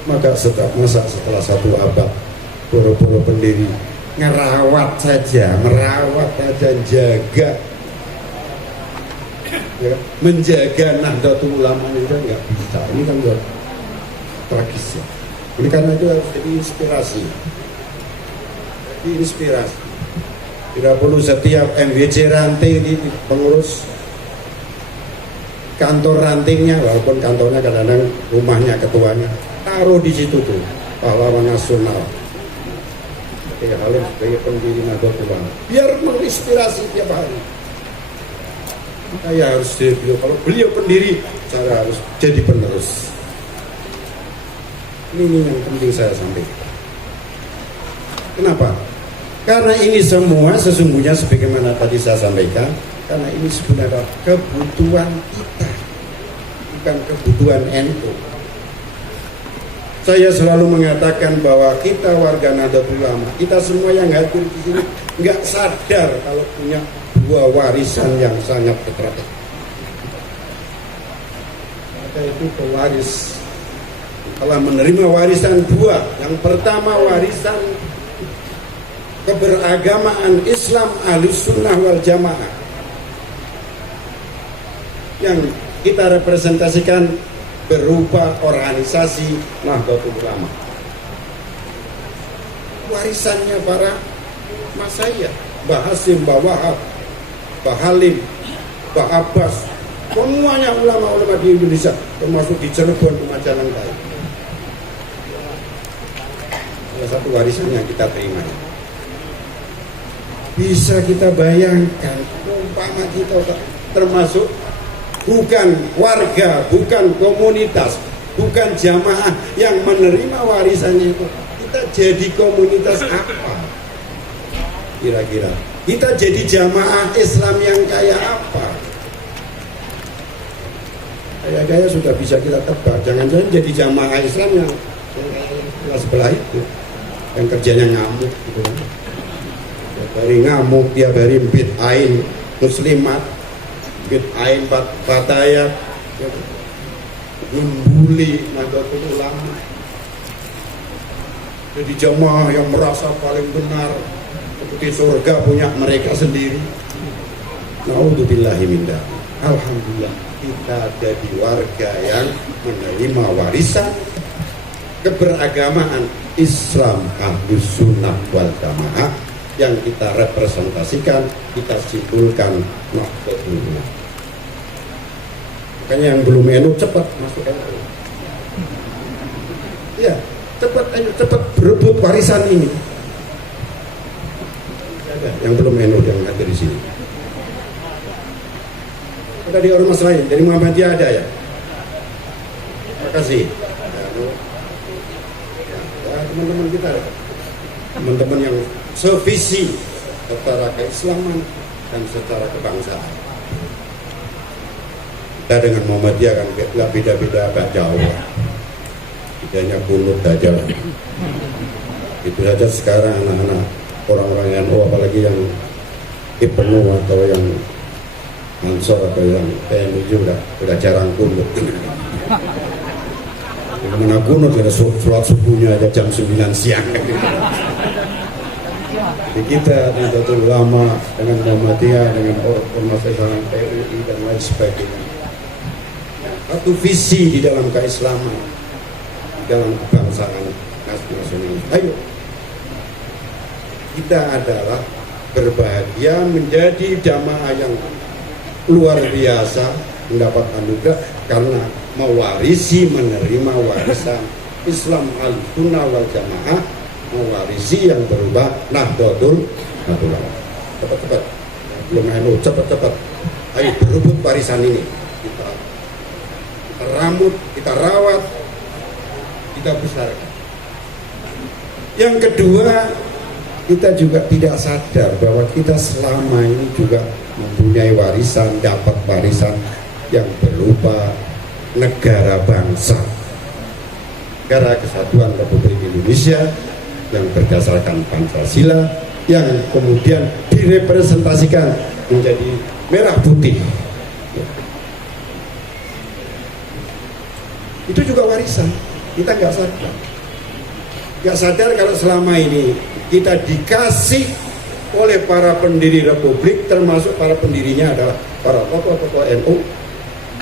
Maka setelah 1 abad, para pendiri merawat saja, jaga, ya, menjaga Nahdlatul Ulama itu nggak bisa. Ini kan udah tragis ya. Ini karena itu harus jadi inspirasi. Tidak perlu setiap MWC ranting di pengurus kantor rantingnya, walaupun kantornya kadang-kadang rumahnya ketuanya, taruh di situ tuh pahlawan nasional. Kiai Halim sebagai pendiri Nahdlatul Ulama, biar menginspirasi tiap hari. Saya harus jadi beliau. Kalau beliau pendiri, saya harus jadi penerus. Ini yang penting saya sampaikan. Kenapa? Karena ini semua sesungguhnya sebagaimana tadi saya sampaikan, karena ini sebenarnya kebutuhan kita, bukan kebutuhan NU. Saya selalu mengatakan bahwa kita warga Nahdlatul Ulama, kita semua yang hadir di sini nggak sadar kalau punya 2 warisan yang sangat strategis. Maka itu pewaris telah menerima warisan 2. Yang pertama warisan keberagamaan Islam Ahlus Sunnah wal Jamaah yang kita representasikan berupa organisasi Nahdlatul Ulama. Warisannya para masayikh, Mbah Hasim, Mbah Wahab, Mbah Halim, Mbah Abbas, semuanya ulama-ulama di Indonesia, termasuk di Cirebon, di Majalengka. Salah satu warisan yang kita terima. Bisa kita bayangkan, umpama kita termasuk bukan warga, bukan komunitas, bukan jamaah yang menerima warisannya itu, kita jadi komunitas apa? Kira-kira kita jadi jamaah Islam yang kayak apa? Kayak sudah bisa kita tebak. Jangan-jangan jadi jamaah Islam yang sebelah itu, yang kerjanya ngamuk gitu. Dari ngamuk, tiap hari bid'ain muslimat, bid'ain fatayat, membuli Nahdlatul Ulama. Jadi jamaah yang merasa paling benar, seperti surga punya mereka sendiri. Na'udzubillahi min dzalik. Alhamdulillah kita jadi warga yang menerima warisan keberagamaan Islam Ahlus Sunnah wal Jamaah yang kita representasikan, kita simpulkan Nahdlatul Ulama. Makanya yang belum NU cepat masuk NU. Ya, cepat berebut warisan ini. Ada yang belum NU yang ada di sini. Ada di ormas lain, dari Muhammadiyah ada ya. Terima kasih. Ya, teman-teman kita, teman-teman yang sevisi secara keislaman dan secara kebangsaan. Kita dengan Muhammadiyah kan nggak beda-beda, nggak jauh. Bedanya kunut aja lah. Itu saja sekarang anak-anak orang-orang yang apalagi yang Ibnu atau yang Ansor atau yang PNU juga udah jarang kunut. Yang mana kunut ada sholat subuhnya aja jam 9 siang. Jadi kita Nahdlatul Ulama dengan Muhammadiyah, dengan ormas Islam PUI dan lain sebagainya, satu visi di dalam keislaman, di dalam kebangsaan nasional. Ayo, kita adalah berbahagia menjadi jamaah yang luar biasa mendapat anugerah karena mewarisi, menerima warisan Islam Al-Sunnah wal Jamaah, mewarisi yang berubah Nahdlatul Ulama. Cepat-cepat, belum NU, cepat-cepat. Ayo berebut warisan ini. Kita rambut, kita rawat, kita besarkan. Yang kedua, kita juga tidak sadar bahwa kita selama ini juga mempunyai warisan, dapat warisan yang berupa negara bangsa, Negara Kesatuan Republik Indonesia yang berdasarkan Pancasila, yang kemudian direpresentasikan menjadi merah putih. Itu juga warisan. Kita nggak sadar. Nggak sadar kalau selama ini kita dikasih oleh para pendiri Republik, termasuk para pendirinya adalah para tokoh-tokoh NU,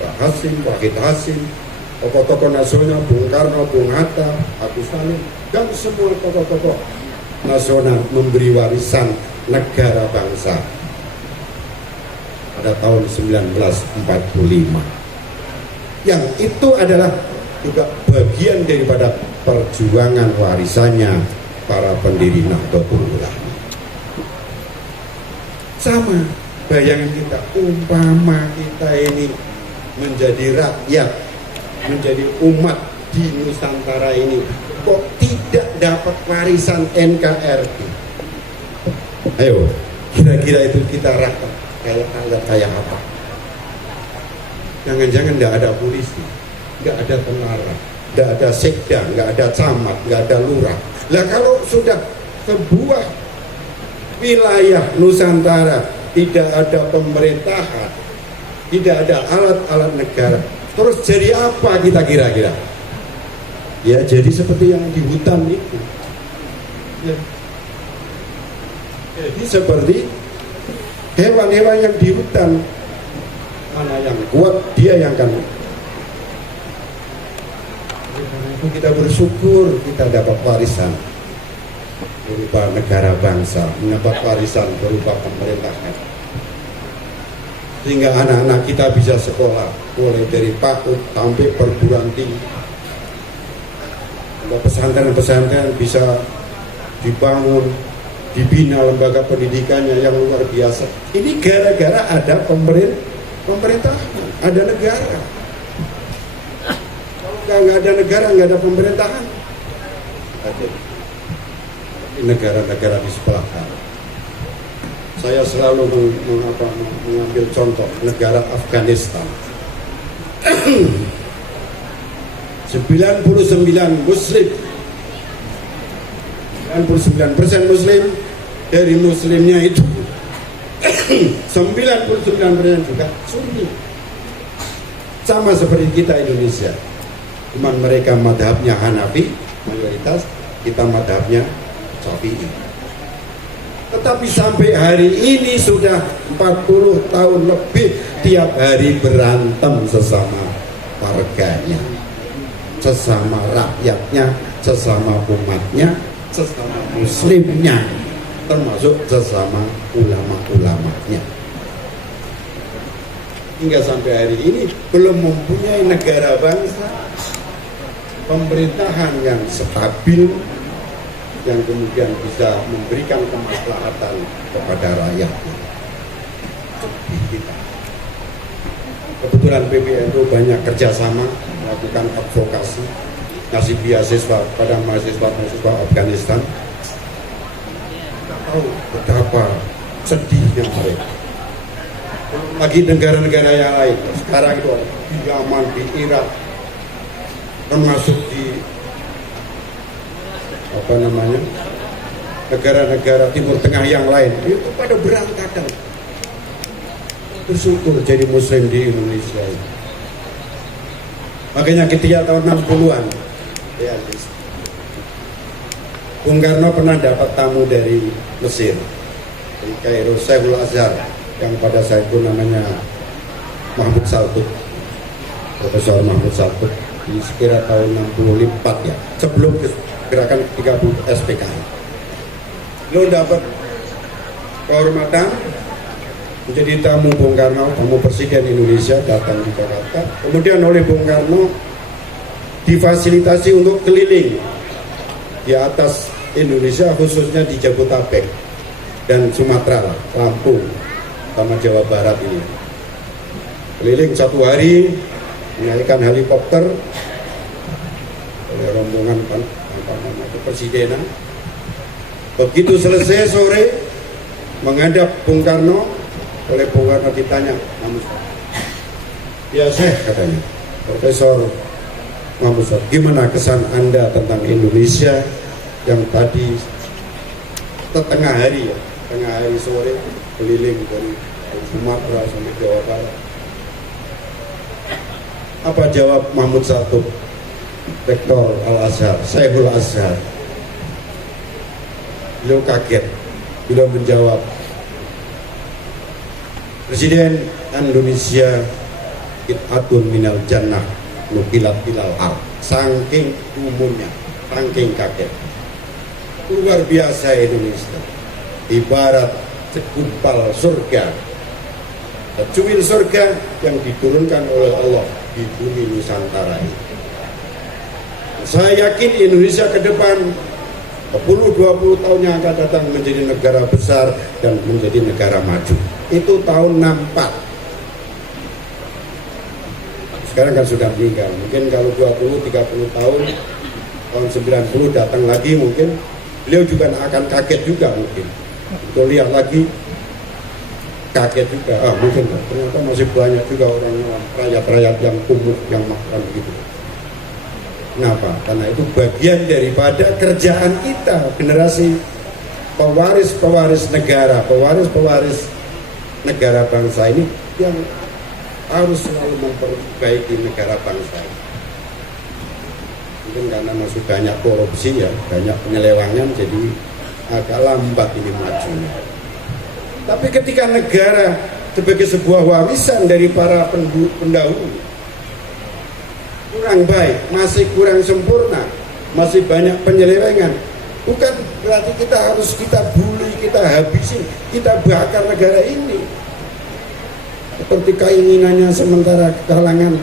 Pak Hasim, Wahid Hasim, tokoh-tokoh nasional, Bung Karno, Bung Hatta, Agus Salim, dan semua tokoh-tokoh nasional memberi warisan negara bangsa pada tahun 1945. Yang itu adalah juga bagian daripada perjuangan warisannya para pendiri Nahdlatul Ulama. Sama, bayangan kita, umpama kita ini menjadi rakyat, menjadi umat di Nusantara ini, kok tidak dapat warisan NKRI? Ayo, kira-kira itu kita rakyat kayak apa? Jangan-jangan tidak ada polisi, nggak ada tentara, nggak ada sekda, nggak ada camat, nggak ada lurah. Lah kalau sudah sebuah wilayah Nusantara tidak ada pemerintahan, tidak ada alat-alat negara, terus jadi apa kita kira-kira? Ya jadi seperti yang di hutan itu. Ya. Jadi seperti hewan-hewan yang di hutan, mana yang kuat dia yang akan. Karena itu kita bersyukur kita dapat warisan berupa negara bangsa, mendapat warisan berupa pemerintahan, sehingga anak-anak kita bisa sekolah mulai dari PAUD sampai perguruan tinggi. Pesantren-pesantren bisa dibangun, dibina lembaga pendidikannya yang luar biasa. Ini gara-gara ada pemerintahan, ada negara. Kalau nggak ada negara, nggak ada pemerintahan. Negara-negara di sebelah kanan. Saya selalu mengambil contoh negara Afghanistan. 99 Muslim, 99% Muslim, dari Muslimnya itu 99% juga Sunni. Sama seperti kita Indonesia, cuman mereka madhabnya Hanafi mayoritas, kita madhabnya Syafi'i. Tetapi sampai hari ini sudah 40 tahun lebih tiap hari berantem sesama warganya, sesama rakyatnya, sesama umatnya, sesama muslimnya, termasuk sesama ulama-ulamanya. Hingga sampai hari ini belum mempunyai negara bangsa, pemerintahan yang stabil, yang kemudian bisa memberikan kemaslahatan kepada rakyatnya. Kita. Kebetulan PBNU banyak kerjasama, melakukan advokasi, ngasih beasiswa pada mahasiswa-mahasiswa Afghanistan. Kita tahu betapa sedihnya mereka. Lagi negara-negara yang lain, sekarang itu di Yaman, di Irak, termasuk di negara-negara Timur Tengah yang lain, itu pada berantakan. Bersyukur jadi muslim di Indonesia. Makanya ketika tahun 60-an ya, Bung Karno pernah dapat tamu dari Mesir, dari Kairo, Syekhul Azhar, yang pada saat itu namanya Mahmud Saltuk, Profesor Mahmud Saltuk, di sekira tahun 64 ya, sebelum gerakan 30 SPKI. Lo dapat kehormatan menjadi tamu Bung Karno, tamu Presiden Indonesia datang di Jakarta. Kemudian oleh Bung Karno difasilitasi untuk keliling di atas Indonesia, khususnya di Jabodetabek dan Sumatera, Lampung, sama Jawa Barat ini. Keliling 1 hari, menaikkan helikopter oleh rombongan kepresidenan. Begitu selesai sore, menghadap Bung Karno, oleh Bung Karno ditanya, ya Syekh katanya, Profesor Mahmud Saltuk, gimana kesan Anda tentang Indonesia yang tadi tengah hari ya, tengah hari sore keliling dari Sumatera sampai Jawa Barat. Apa jawab Mahmud Saltuk, Rektor Al-Azhar, Syekhul Azhar? Beliau kaget, beliau menjawab, Presiden Indonesia it'atun minal jannah nukilat ilal al. Saking umumnya, saking kaget. Luar biasa Indonesia, ibarat segumpal surga, secuil surga yang diturunkan oleh Allah di bumi Nusantara ini. Saya yakin Indonesia ke depan 10-20 tahun yang akan datang menjadi negara besar dan menjadi negara maju. Itu tahun 64. Sekarang kan sudah meninggal. Mungkin kalau 20-30 tahun 90 datang lagi, mungkin beliau juga akan kaget juga mungkin. Kita lihat lagi, kaget juga. Mungkin ternyata masih banyak juga orang rakyat-rakyat yang kumuh, yang makan gitu. Kenapa? Karena itu bagian daripada kerjaan kita, generasi pewaris-pewaris negara, pewaris-pewaris negara bangsa ini yang harus selalu memperbaiki negara bangsa ini. Mungkin karena masih banyak korupsi ya, banyak penyelewangan, jadi agak lambat ini majunya. Tapi ketika negara sebagai sebuah warisan dari para pendahulu kurang baik, masih kurang sempurna, masih banyak penyelewengan, bukan berarti kita bully, kita habisin, kita bakar negara ini seperti keinginannya sementara kalangan,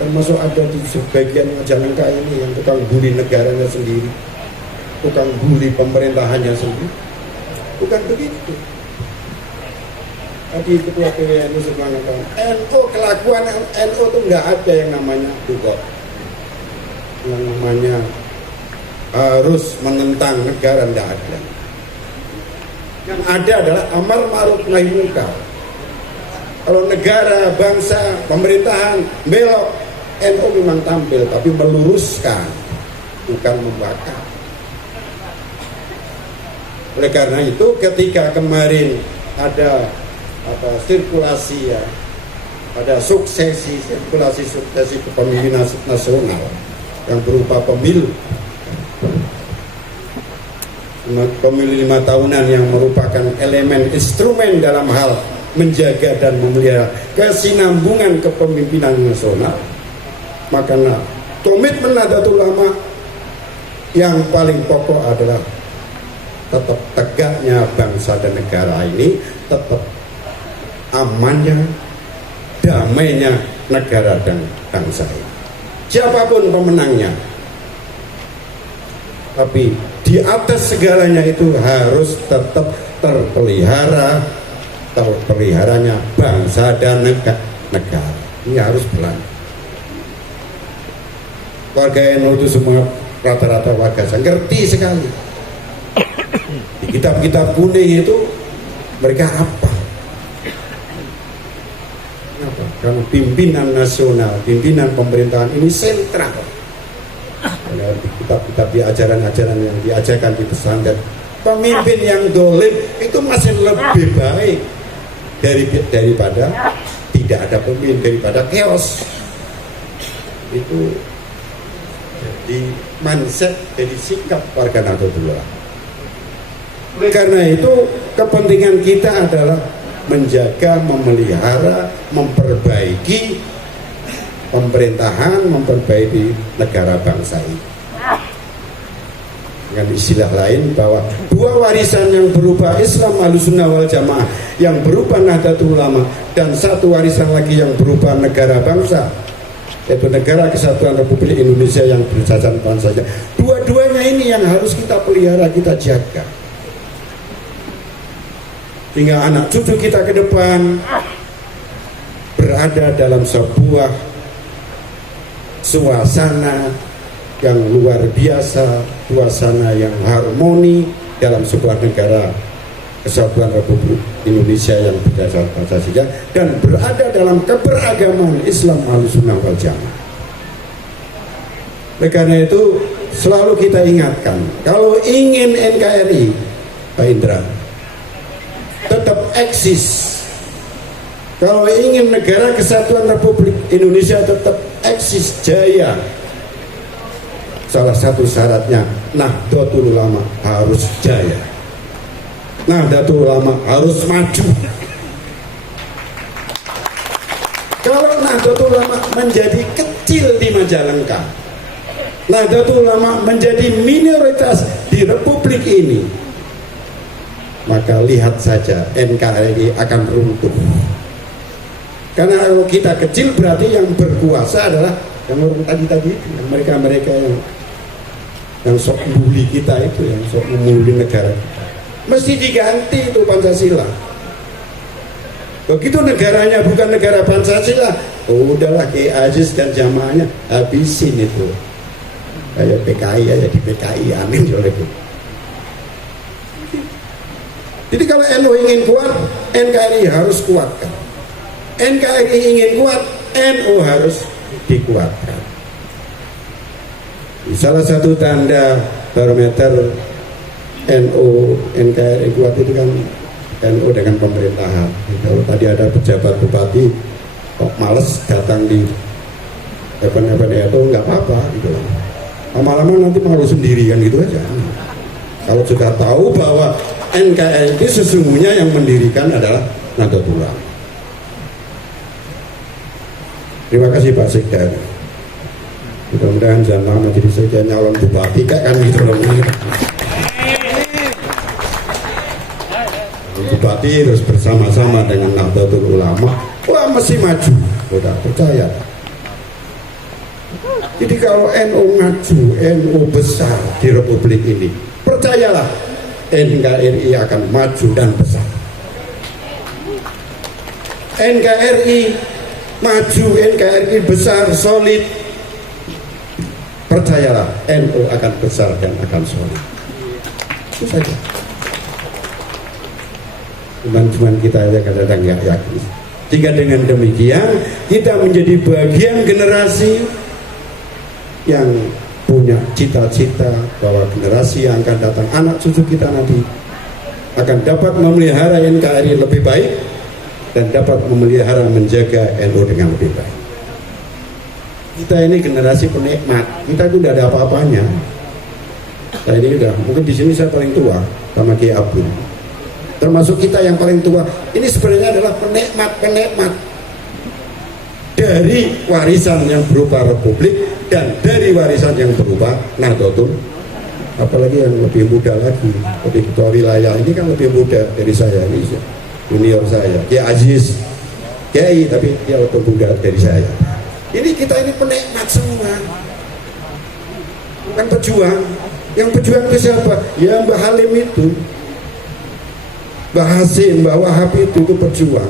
termasuk ada di sebagian Majalengka ini yang tukang bully negaranya sendiri, tukang bully pemerintahannya sendiri. Bukan begitu. Tadi Ketua PWNU mengatakan NU, kelakuan NU itu nggak ada yang namanya bugot, yang namanya harus menentang negara, nggak ada. Yang ada adalah amar ma'ruf nahi munkar. Kalau negara, bangsa, pemerintahan belok, NU memang tampil tapi meluruskan, bukan membakar. Oleh karena itu ketika kemarin ada sirkulasi ya, pada sirkulasi kepemimpinan nasional yang berupa pemilu 5 tahunan yang merupakan elemen instrumen dalam hal menjaga dan memelihara kesinambungan kepemimpinan nasional, maka komitmen Nahdlatul Ulama yang paling pokok adalah tetap tegaknya bangsa dan negara ini, tetap amannya, damainya negara dan bangsa ini. Siapapun pemenangnya, tapi di atas segalanya itu harus tetap terpeliharanya bangsa dan negara. Ini harus berlanjut. Warga NU itu semua rata-rata warga saya ngerti sekali. Di kitab-kitab kuning itu mereka apa? Kenapa? Karena pimpinan nasional, pimpinan pemerintahan ini sentral. Karena di kitab-kitab di ajaran-ajaran yang diajarkan di pesantren, pemimpin yang dolim itu masih lebih baik daripada tidak ada pemimpin, daripada chaos. Itu jadi mindset, jadi sikap warga Nahdlatul Ulama. Karena itu kepentingan kita adalah menjaga, memelihara, memperbaiki pemerintahan, memperbaiki negara bangsa ini. Dengan istilah lain bahwa dua warisan yang berupa Islam Ahlussunnah wal Jamaah yang berupa Nahdlatul Ulama dan satu warisan lagi yang berupa negara bangsa, yaitu Negara Kesatuan Republik Indonesia yang berjalan Pancasila. Dua-duanya ini yang harus kita pelihara, kita jaga. Sehingga anak cucu kita ke depan berada dalam sebuah suasana yang luar biasa, suasana yang harmoni dalam sebuah negara Kesatuan Republik Indonesia yang berdasarkan Pancasila dan berada dalam keberagaman Islam Ahlussunnah wal Jamaah. Oleh karena itu selalu kita ingatkan, kalau ingin NKRI, Pak Indra, tetap eksis, kalau ingin negara Kesatuan Republik Indonesia tetap eksis jaya, salah satu syaratnya Nahdlatul Ulama harus jaya, Nahdlatul Ulama harus maju. Kalau Nahdlatul Ulama menjadi kecil di Majalengka, Nahdlatul Ulama menjadi minoritas di Republik ini, maka lihat saja NKRI akan runtuh. Karena kalau kita kecil berarti yang berkuasa adalah yang orang tadi itu, yang mereka yang sok membuli kita itu, yang sok membuli negara kita. Mesti diganti itu Pancasila. Begitu negaranya bukan negara Pancasila, udahlah Kiai Aziz dan jamaahnya habisin itu. Kayak PKI aja, di PKI amin oleh itu. Jadi kalau NU ingin kuat, NKRI harus kuatkan. NKRI ingin kuat, NU harus dikuatkan. Salah satu tanda barometer NU NKRI kuat itu kan NU dengan pemerintahan. Kalau tadi ada pejabat bupati kok males datang di event-event itu nggak apa-apa gitu loh. Lama-lama nanti malu sendiri kan gitu aja. Kalau sudah tahu bahwa NKRI itu sesungguhnya yang mendirikan adalah Nahdlatul Ulama. Terima kasih Pak Sekda. Mudah-mudahan jangan lama jadi saya nyalon bupati kan gitu loh. Bupati harus bersama-sama dengan Nahdlatul Ulama. Wah mesti maju, udah percaya. Jadi kalau NU maju, NU besar di Republik ini, percayalah NKRI akan maju dan besar. NKRI maju, NKRI besar, solid, percayalah NU akan besar dan akan solid. Itu saja. Cuman kita aja kadang-kadang nggak yakin. Jika dengan demikian kita menjadi bagian generasi yang punya cita-cita bahwa generasi yang akan datang, anak cucu kita nanti akan dapat memelihara NKRI lebih baik dan dapat memelihara menjaga NU dengan lebih baik. Kita ini generasi penikmat, kita itu tidak ada apa-apanya. Saya ini udah, mungkin di sini saya paling tua sama Kiai Abdul. Termasuk kita yang paling tua, ini sebenarnya adalah penikmat dari warisan yang berupa Republik dan dari warisan yang berupa Nahdlatul apalagi yang lebih muda lagi, lebih ketua wilayah ini kan lebih muda dari saya, ini junior saya, Kiai Aziz, Kiai tapi dia lebih muda dari saya. Ini kita ini penikmat semua, bukan pejuang. Yang pejuang itu siapa? Ya Mbah Halim itu, Mbah Hasim, Mbah Wahab itu pejuang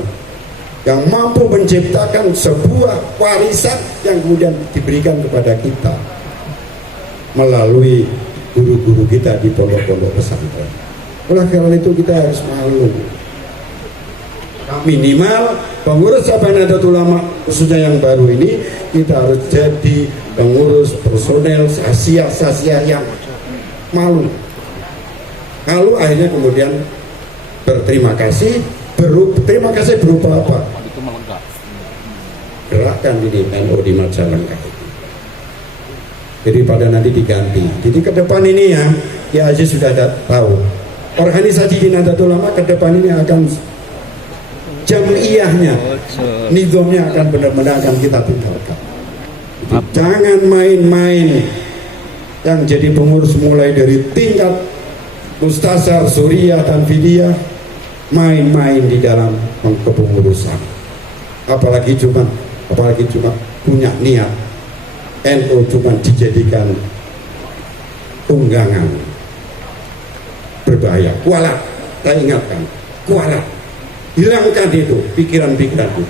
yang mampu menciptakan sebuah warisan yang kemudian diberikan kepada kita melalui guru-guru kita di pondok-pondok pesantren. Oleh karena itu kita harus malu. Minimal pengurus Cabang Nahdlatul Ulama khususnya yang baru ini, kita harus jadi pengurus personel sasiah yang malu. Kalau akhirnya kemudian berterima kasih, terima kasih berupa apa? Gerakan ini NU di Majalengka. Jadi pada nanti diganti. Jadi ke depan ini ya, Kiai Aziz sudah tahu. Organisasi di Nahdlatul Ulama ke depan ini akan jamiahnya, nizamnya akan benar-benar akan kita tinggalkan. Jadi, jangan main-main. Yang jadi pengurus mulai dari tingkat Mustasar, Suriah, dan Vidiyah, main-main di dalam kepengurusan. Apalagi cuma punya niat NU cuma dijadikan tunggangan, berbahaya. Kualat, saya ingatkan, kualat, hilangkan itu pikiran-pikiran itu.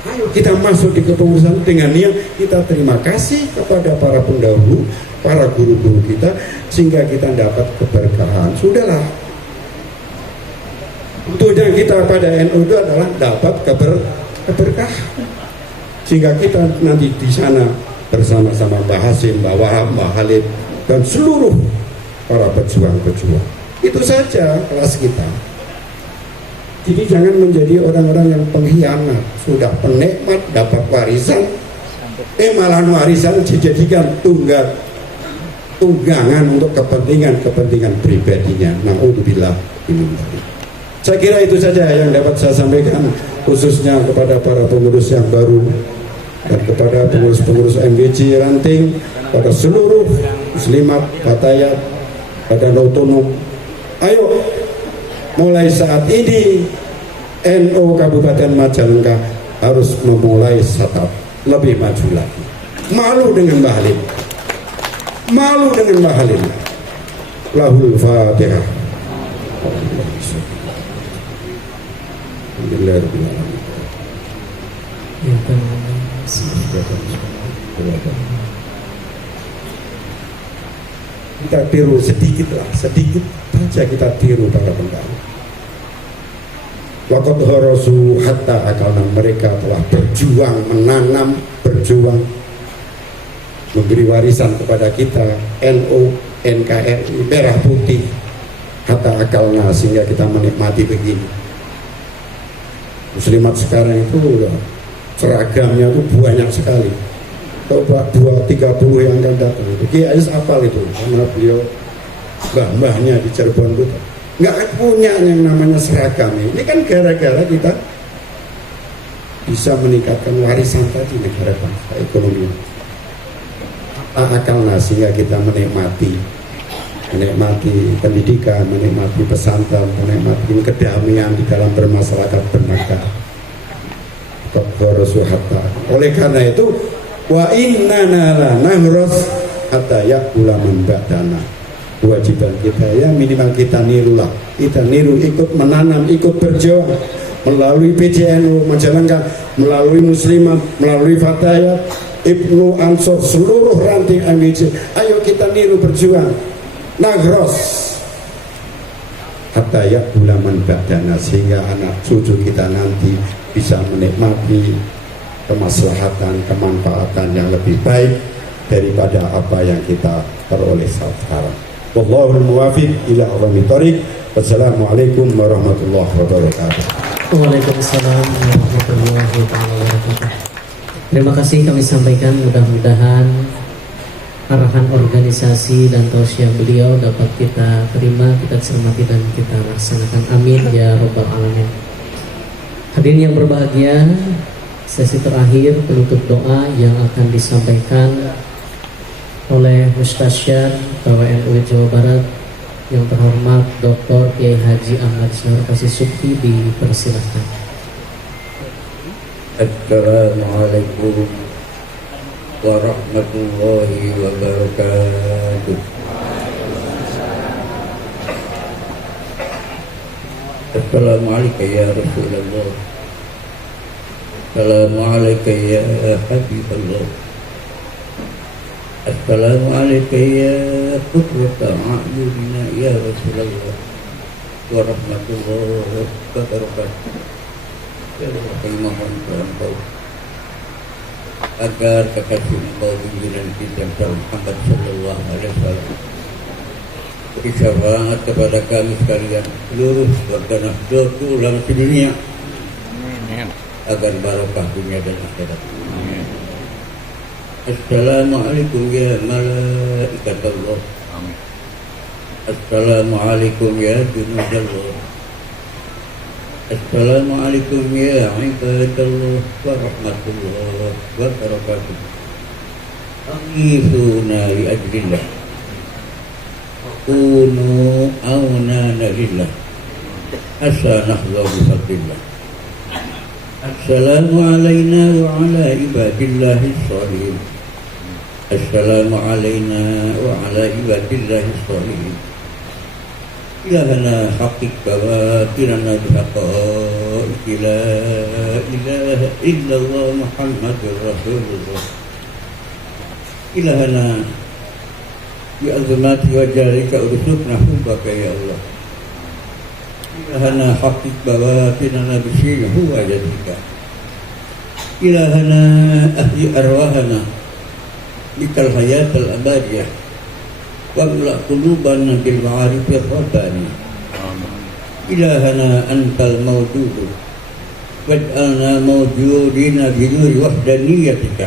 Ayo kita masuk di kepengurusan dengan niat kita terima kasih kepada para pendahulu, para guru-guru kita, sehingga kita dapat keberkahan. Sudahlah, tujuan kita pada NU itu adalah dapat keberkahan, sehingga kita nanti di sana bersama-sama Mbah Hasim, Mbah Wahab, Mbah Halim, dan seluruh para pejuang-pejuang. Itu saja kelas kita. Jadi jangan menjadi orang-orang yang pengkhianat, sudah penikmat dapat warisan, malah warisan dijadikan tunggangan untuk kepentingan pribadinya. Na'udzubillah. Saya kira itu saja yang dapat saya sampaikan, khususnya kepada para pengurus yang baru dan kepada pengurus-pengurus MGC Ranting, pada seluruh muslimat, fatayat, badan otonom. Ayo, mulai saat ini NU Kabupaten Majalengka harus memulai satap lebih maju lagi. Malu dengan Mbah Halim, malu dengan Mbah Halim. Lahul Fatihah. Kita tiru sedikit saja, kita tiru para pendahulu. Waqad harasu hatta akalna, mereka telah berjuang, menanam, berjuang, memberi warisan kepada kita NU, NKRI, merah putih, hatta akalna, sehingga kita menikmati begini. Muslimat sekarang itu seragamnya itu banyak sekali. Coba 2-30 yang akan datang itu Kiai Aziz apal itu, karena beliau mbah-mbahnya di Cirebon itu nggak punya yang namanya seragam. Ini kan gara-gara kita bisa meningkatkan warisan tadi negara bangsa, ekonomi. Akal sehingga kita menikmati pendidikan, menikmati pesantren, menikmati kedamaian di dalam bermasyarakat bernegara. Oleh karena itu, wa innana la nahras hatta yaqula man ba'dana. Kewajiban kita ya minimal kita nirulah, kita niru, ikut menanam, ikut berjuang melalui PCNU Majalengka, melalui Muslimat, melalui Fatayat, Ibnu Ansor, seluruh ranting MGC. Ayo kita niru, berjuang, nagros hatta yaqula man ba'dana, sehingga anak cucu kita nanti bisa menikmati kemaslahatan, kemanfaatan yang lebih baik daripada apa yang kita peroleh sekarang. Wallahul muwaffiq ila aqwamit thoriq. Wassalamualaikum warahmatullahi wabarakatuh. Waalaikumsalam warahmatullahi wabarakatuh. Terima kasih kami sampaikan, mudah-mudahan arahan organisasi dan tausiah beliau dapat kita terima, kita cermati dan kita laksanakan. Amin ya rabbal alamin. Hadirin yang berbahagia, sesi terakhir penutup doa yang akan disampaikan oleh Mustasyar PWNU Jawa Barat yang terhormat Dr. Kiai Haji Ahmad Syahrul Kasih Subki, dipersilahkan. Assalamualaikum warahmatullahi wabarakatuh. Assalamualaikum ya Rasulullah. Assalamualaikum ya Habibullah. Assalamualaikum ya Qurrata a'yunina ya Rasulullah warahmatullahi wabarakatuh. Ya Allah, kami mohon Engkau agar kekasih Engkau pimpinan kita Muhammad sallallahu alaihi wasallam beri syafaat kepada kami sekalian, seluruh warga Nahdlatul Ulama sedunia, agar barokah dunia dan akhirat. Assalamualaikum ya malaikat Allah. Assalamualaikum ya junudallah. Assalamualaikum ya ibadallah wa rahmatullah wa barakatuh. Aghithuna li ajlillah, kunu aunana lillah, hasanahullah bifadlillah. Assalamu alayna wa ala ibadillahi shalihin. Assalamu alayna wa ala ibadillahi shalihin. Ilahana haqiq bawatirana bihaqa'iq la ilaha illallah Muhammadur Rasulullah. Ilahana bi'azamati wa jalika ursukna hubbaka ya Allah. Ilahana haqiq bawatirana bisihu wa jadika. Ilahana ahli arwahana bikal hayatal abadiyah. Wamla qulubana bil ma'arifir rabbani. Ilahana antal mawjudu waj'alna mawjudina binuri wahdaniyatika.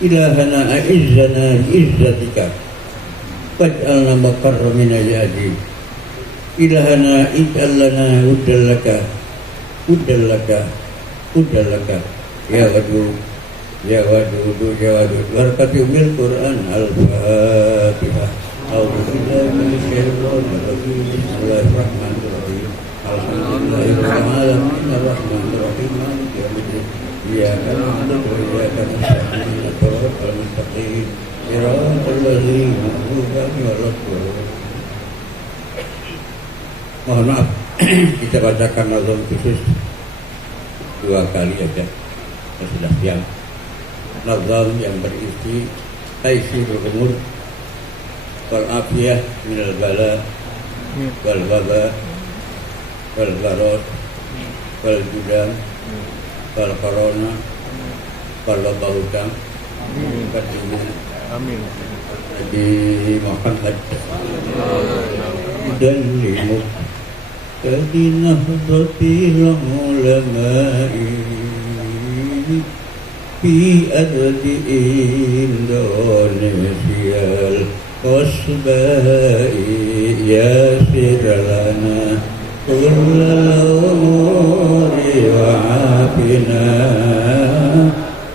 Ilahana a'izzana bi'izzatika waj'alna maqarra min al-azim. Ilahana ij'alna uddallaka uddallaka uddallaka ya wadud ya wadud ya wadud. Barakati umil Quran Al-Fatihah. A'udzubillahi minasyaitonir rajim. Bismillahirrahmanirrahim. Alhamdulillahirabbil alamin arrahmanir rahim maliki yaumiddin. Iyyaka na'budu wa iyyaka nasta'in ihdinas siratal mustaqim siratal ladzina an'amta 'alaihim. Mohon maaf, kita bacakan nazam khusus 2 kali aja. Sudah siang. Nazam yang berisi taisirul umur wal afiyah minal bala wal waba wal barot wal judam wal corona wal bahutang. Amin. Nabi Muhammad dan limu kadinahdatil ulama'i fi ardi Indonesia al-qasba'i yasir lana kullal umuri wa afina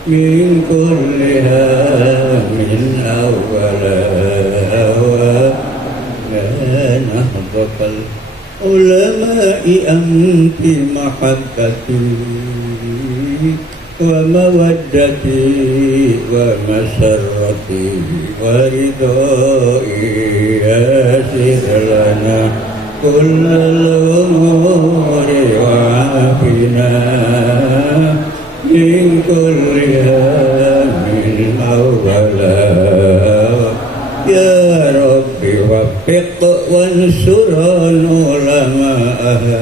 min kulliha min awwala wa nahdaqal ulama'i anti mahabbati wa mawaddati wa masarrati wa ridai yasir lana kullal umuri wa afina min kulli hammin awwala. Ya Rabbi waffiq wansurun ulama'aha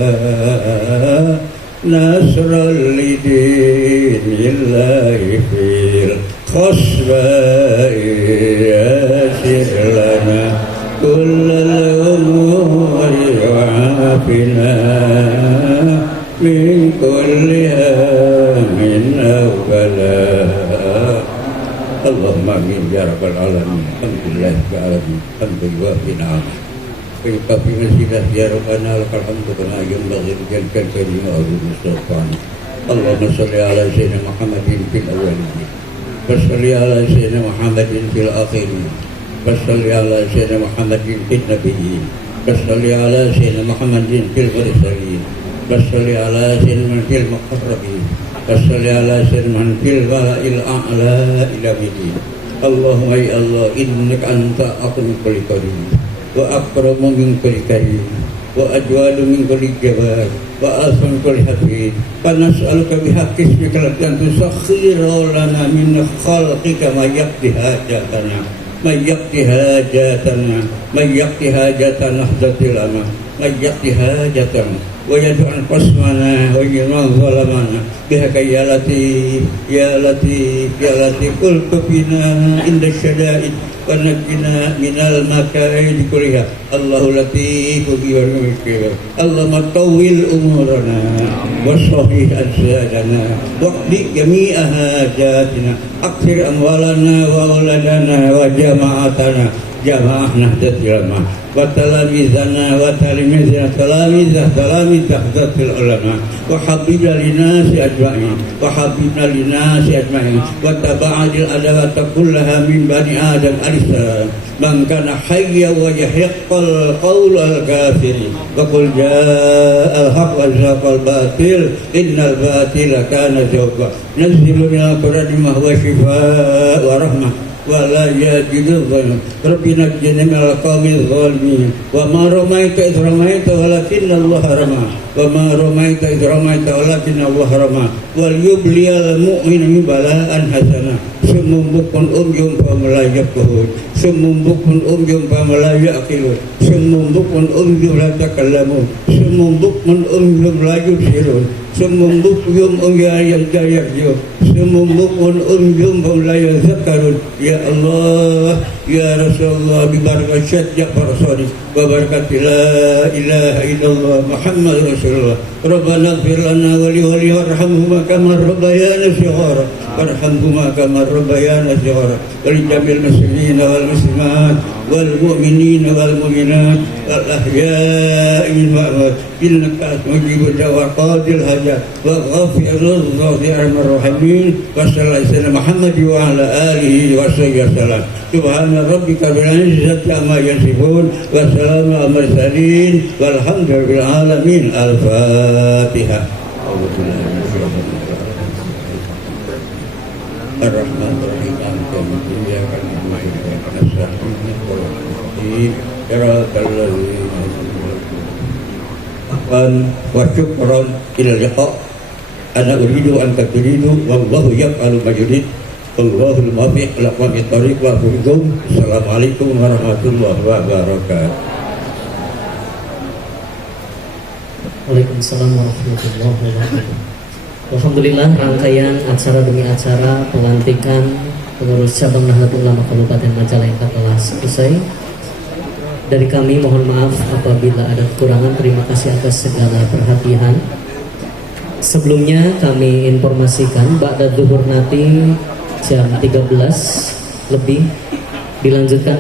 nasral lidinillahi fil khasba'i yasir lana kullal umuri wa afina min kulli hammin awwala. Allahumma amin ya rabbal alamin. Alhamdulillah ya alamin. Alhamdulillah bin alamin. Kafi nasilah ya rabbana lakal hamdu kama yanbaghi lijalkal karim wa al-mustafan. Allahumma salli ala sayyidina Muhammadin fil awwalin Wassalli ala sayyidina Muhammadin fil akhirin. Wassalli ala sayyidina Muhammadin fil nabiyyin. Wassalli ala sayyidina Muhammadin fil mursalin. Wassalli ala sayyidina fil muqarrabin. Wassalli ala sayyidina fil wala'il a'la ila bidin. Allahumma ya Allah, innaka anta aqrabul karim wa akramu min kulli karim wa ajwalu min kulli jabbar wa asman kulli hafid. Fa nas'aluka bihaqqi ismika an tusakhkhira lana min khalqika ma yaqdi hajatana ma yaqdi hajatana ma yaqdi hajatana hadatil lana ma yaqdi hajatana wa yad'an qasmana wa yman zalamana bihaka ya latif ya latif ya latif kul kubina inda syada'id wa najina minal makaid kulliha. Allahu latif bi warhamika. Allahumma tawil umurana wa sahih ajsadana waqdi jami'a hajatina aksir amwalana wa auladana wa jama'atana jamaah nahdatil ulama wa talamizana wa talamizana talamizah zatil ulama wa habibna linasi ajma'in wa habibna linasi ajma'in wa taba'adil adawata kullaha min bani adam alisa man kana hayya wa yahiqqal qawl al kafiri wa qul ja'al haqq wa zaqal batil innal batila kana zawqa nazzilu min al-qur'ani ma huwa shifaa wa rahmah ولا يجد الظلم ربنا نجنا من القوم الظالمين وما رميت إذ رميت ولكن الله رمى وما رميت إذ رميت ولكن الله رمى وليبلي المؤمن بلاء حسنا ثم بكم أميهم فهم لا يفقهون ثم بكم أميهم فهم لا يعقلون ثم بكم أميهم لا يتكلمون ثم بكم أميهم لا يبصرون ثم بكم أميهم لا يرجعون ثم بكم أميهم فهم لا يذكرون. Ya Allah, ya Rasulullah, bibarakat Syekh Ja'far Shadiq wa barakat la ilaha illallah Muhammad Rasulullah. Rabbana ighfir lana wa li warhamhuma kama rabbayana shighara warhamhuma kama rabbayana shighara wa li jamil muslimina wal muslimat wal mu'minina wal mu'minat wal ahya'i min wa'amad innaka mujibud da'wa qadil hajat wa ghafirul arhamar rahimin wa sallallahu alaihi Muhammad wa ala alihi wa sallam. Subhana rabbika rabbil izzati amma yasifun wa salamun alal mursalin walhamdulillahi alamin. Al-Fatihah. Ar-Rahmanir-Rahim. Iyyaka na'budu wa iyyaka nasta'in. Siratal ladzina wa syukran ila liqa. Ana uridu an turidu wallahu yaf'alu ma yurid. Allahul muwaffiq ila aqwamit thoriq wa bikum. Assalamualaikum warahmatullahi wabarakatuh. Waalaikumsalam warahmatullahi wabarakatuh. Alhamdulillah, rangkaian acara demi acara pelantikan pengurus cabang Nahdlatul Ulama Kabupaten Majalengka telah selesai. Dari kami mohon maaf apabila ada kekurangan. Terima kasih atas segala perhatian. Sebelumnya kami informasikan ba'da zuhur nanti jam 13 lebih dilanjutkan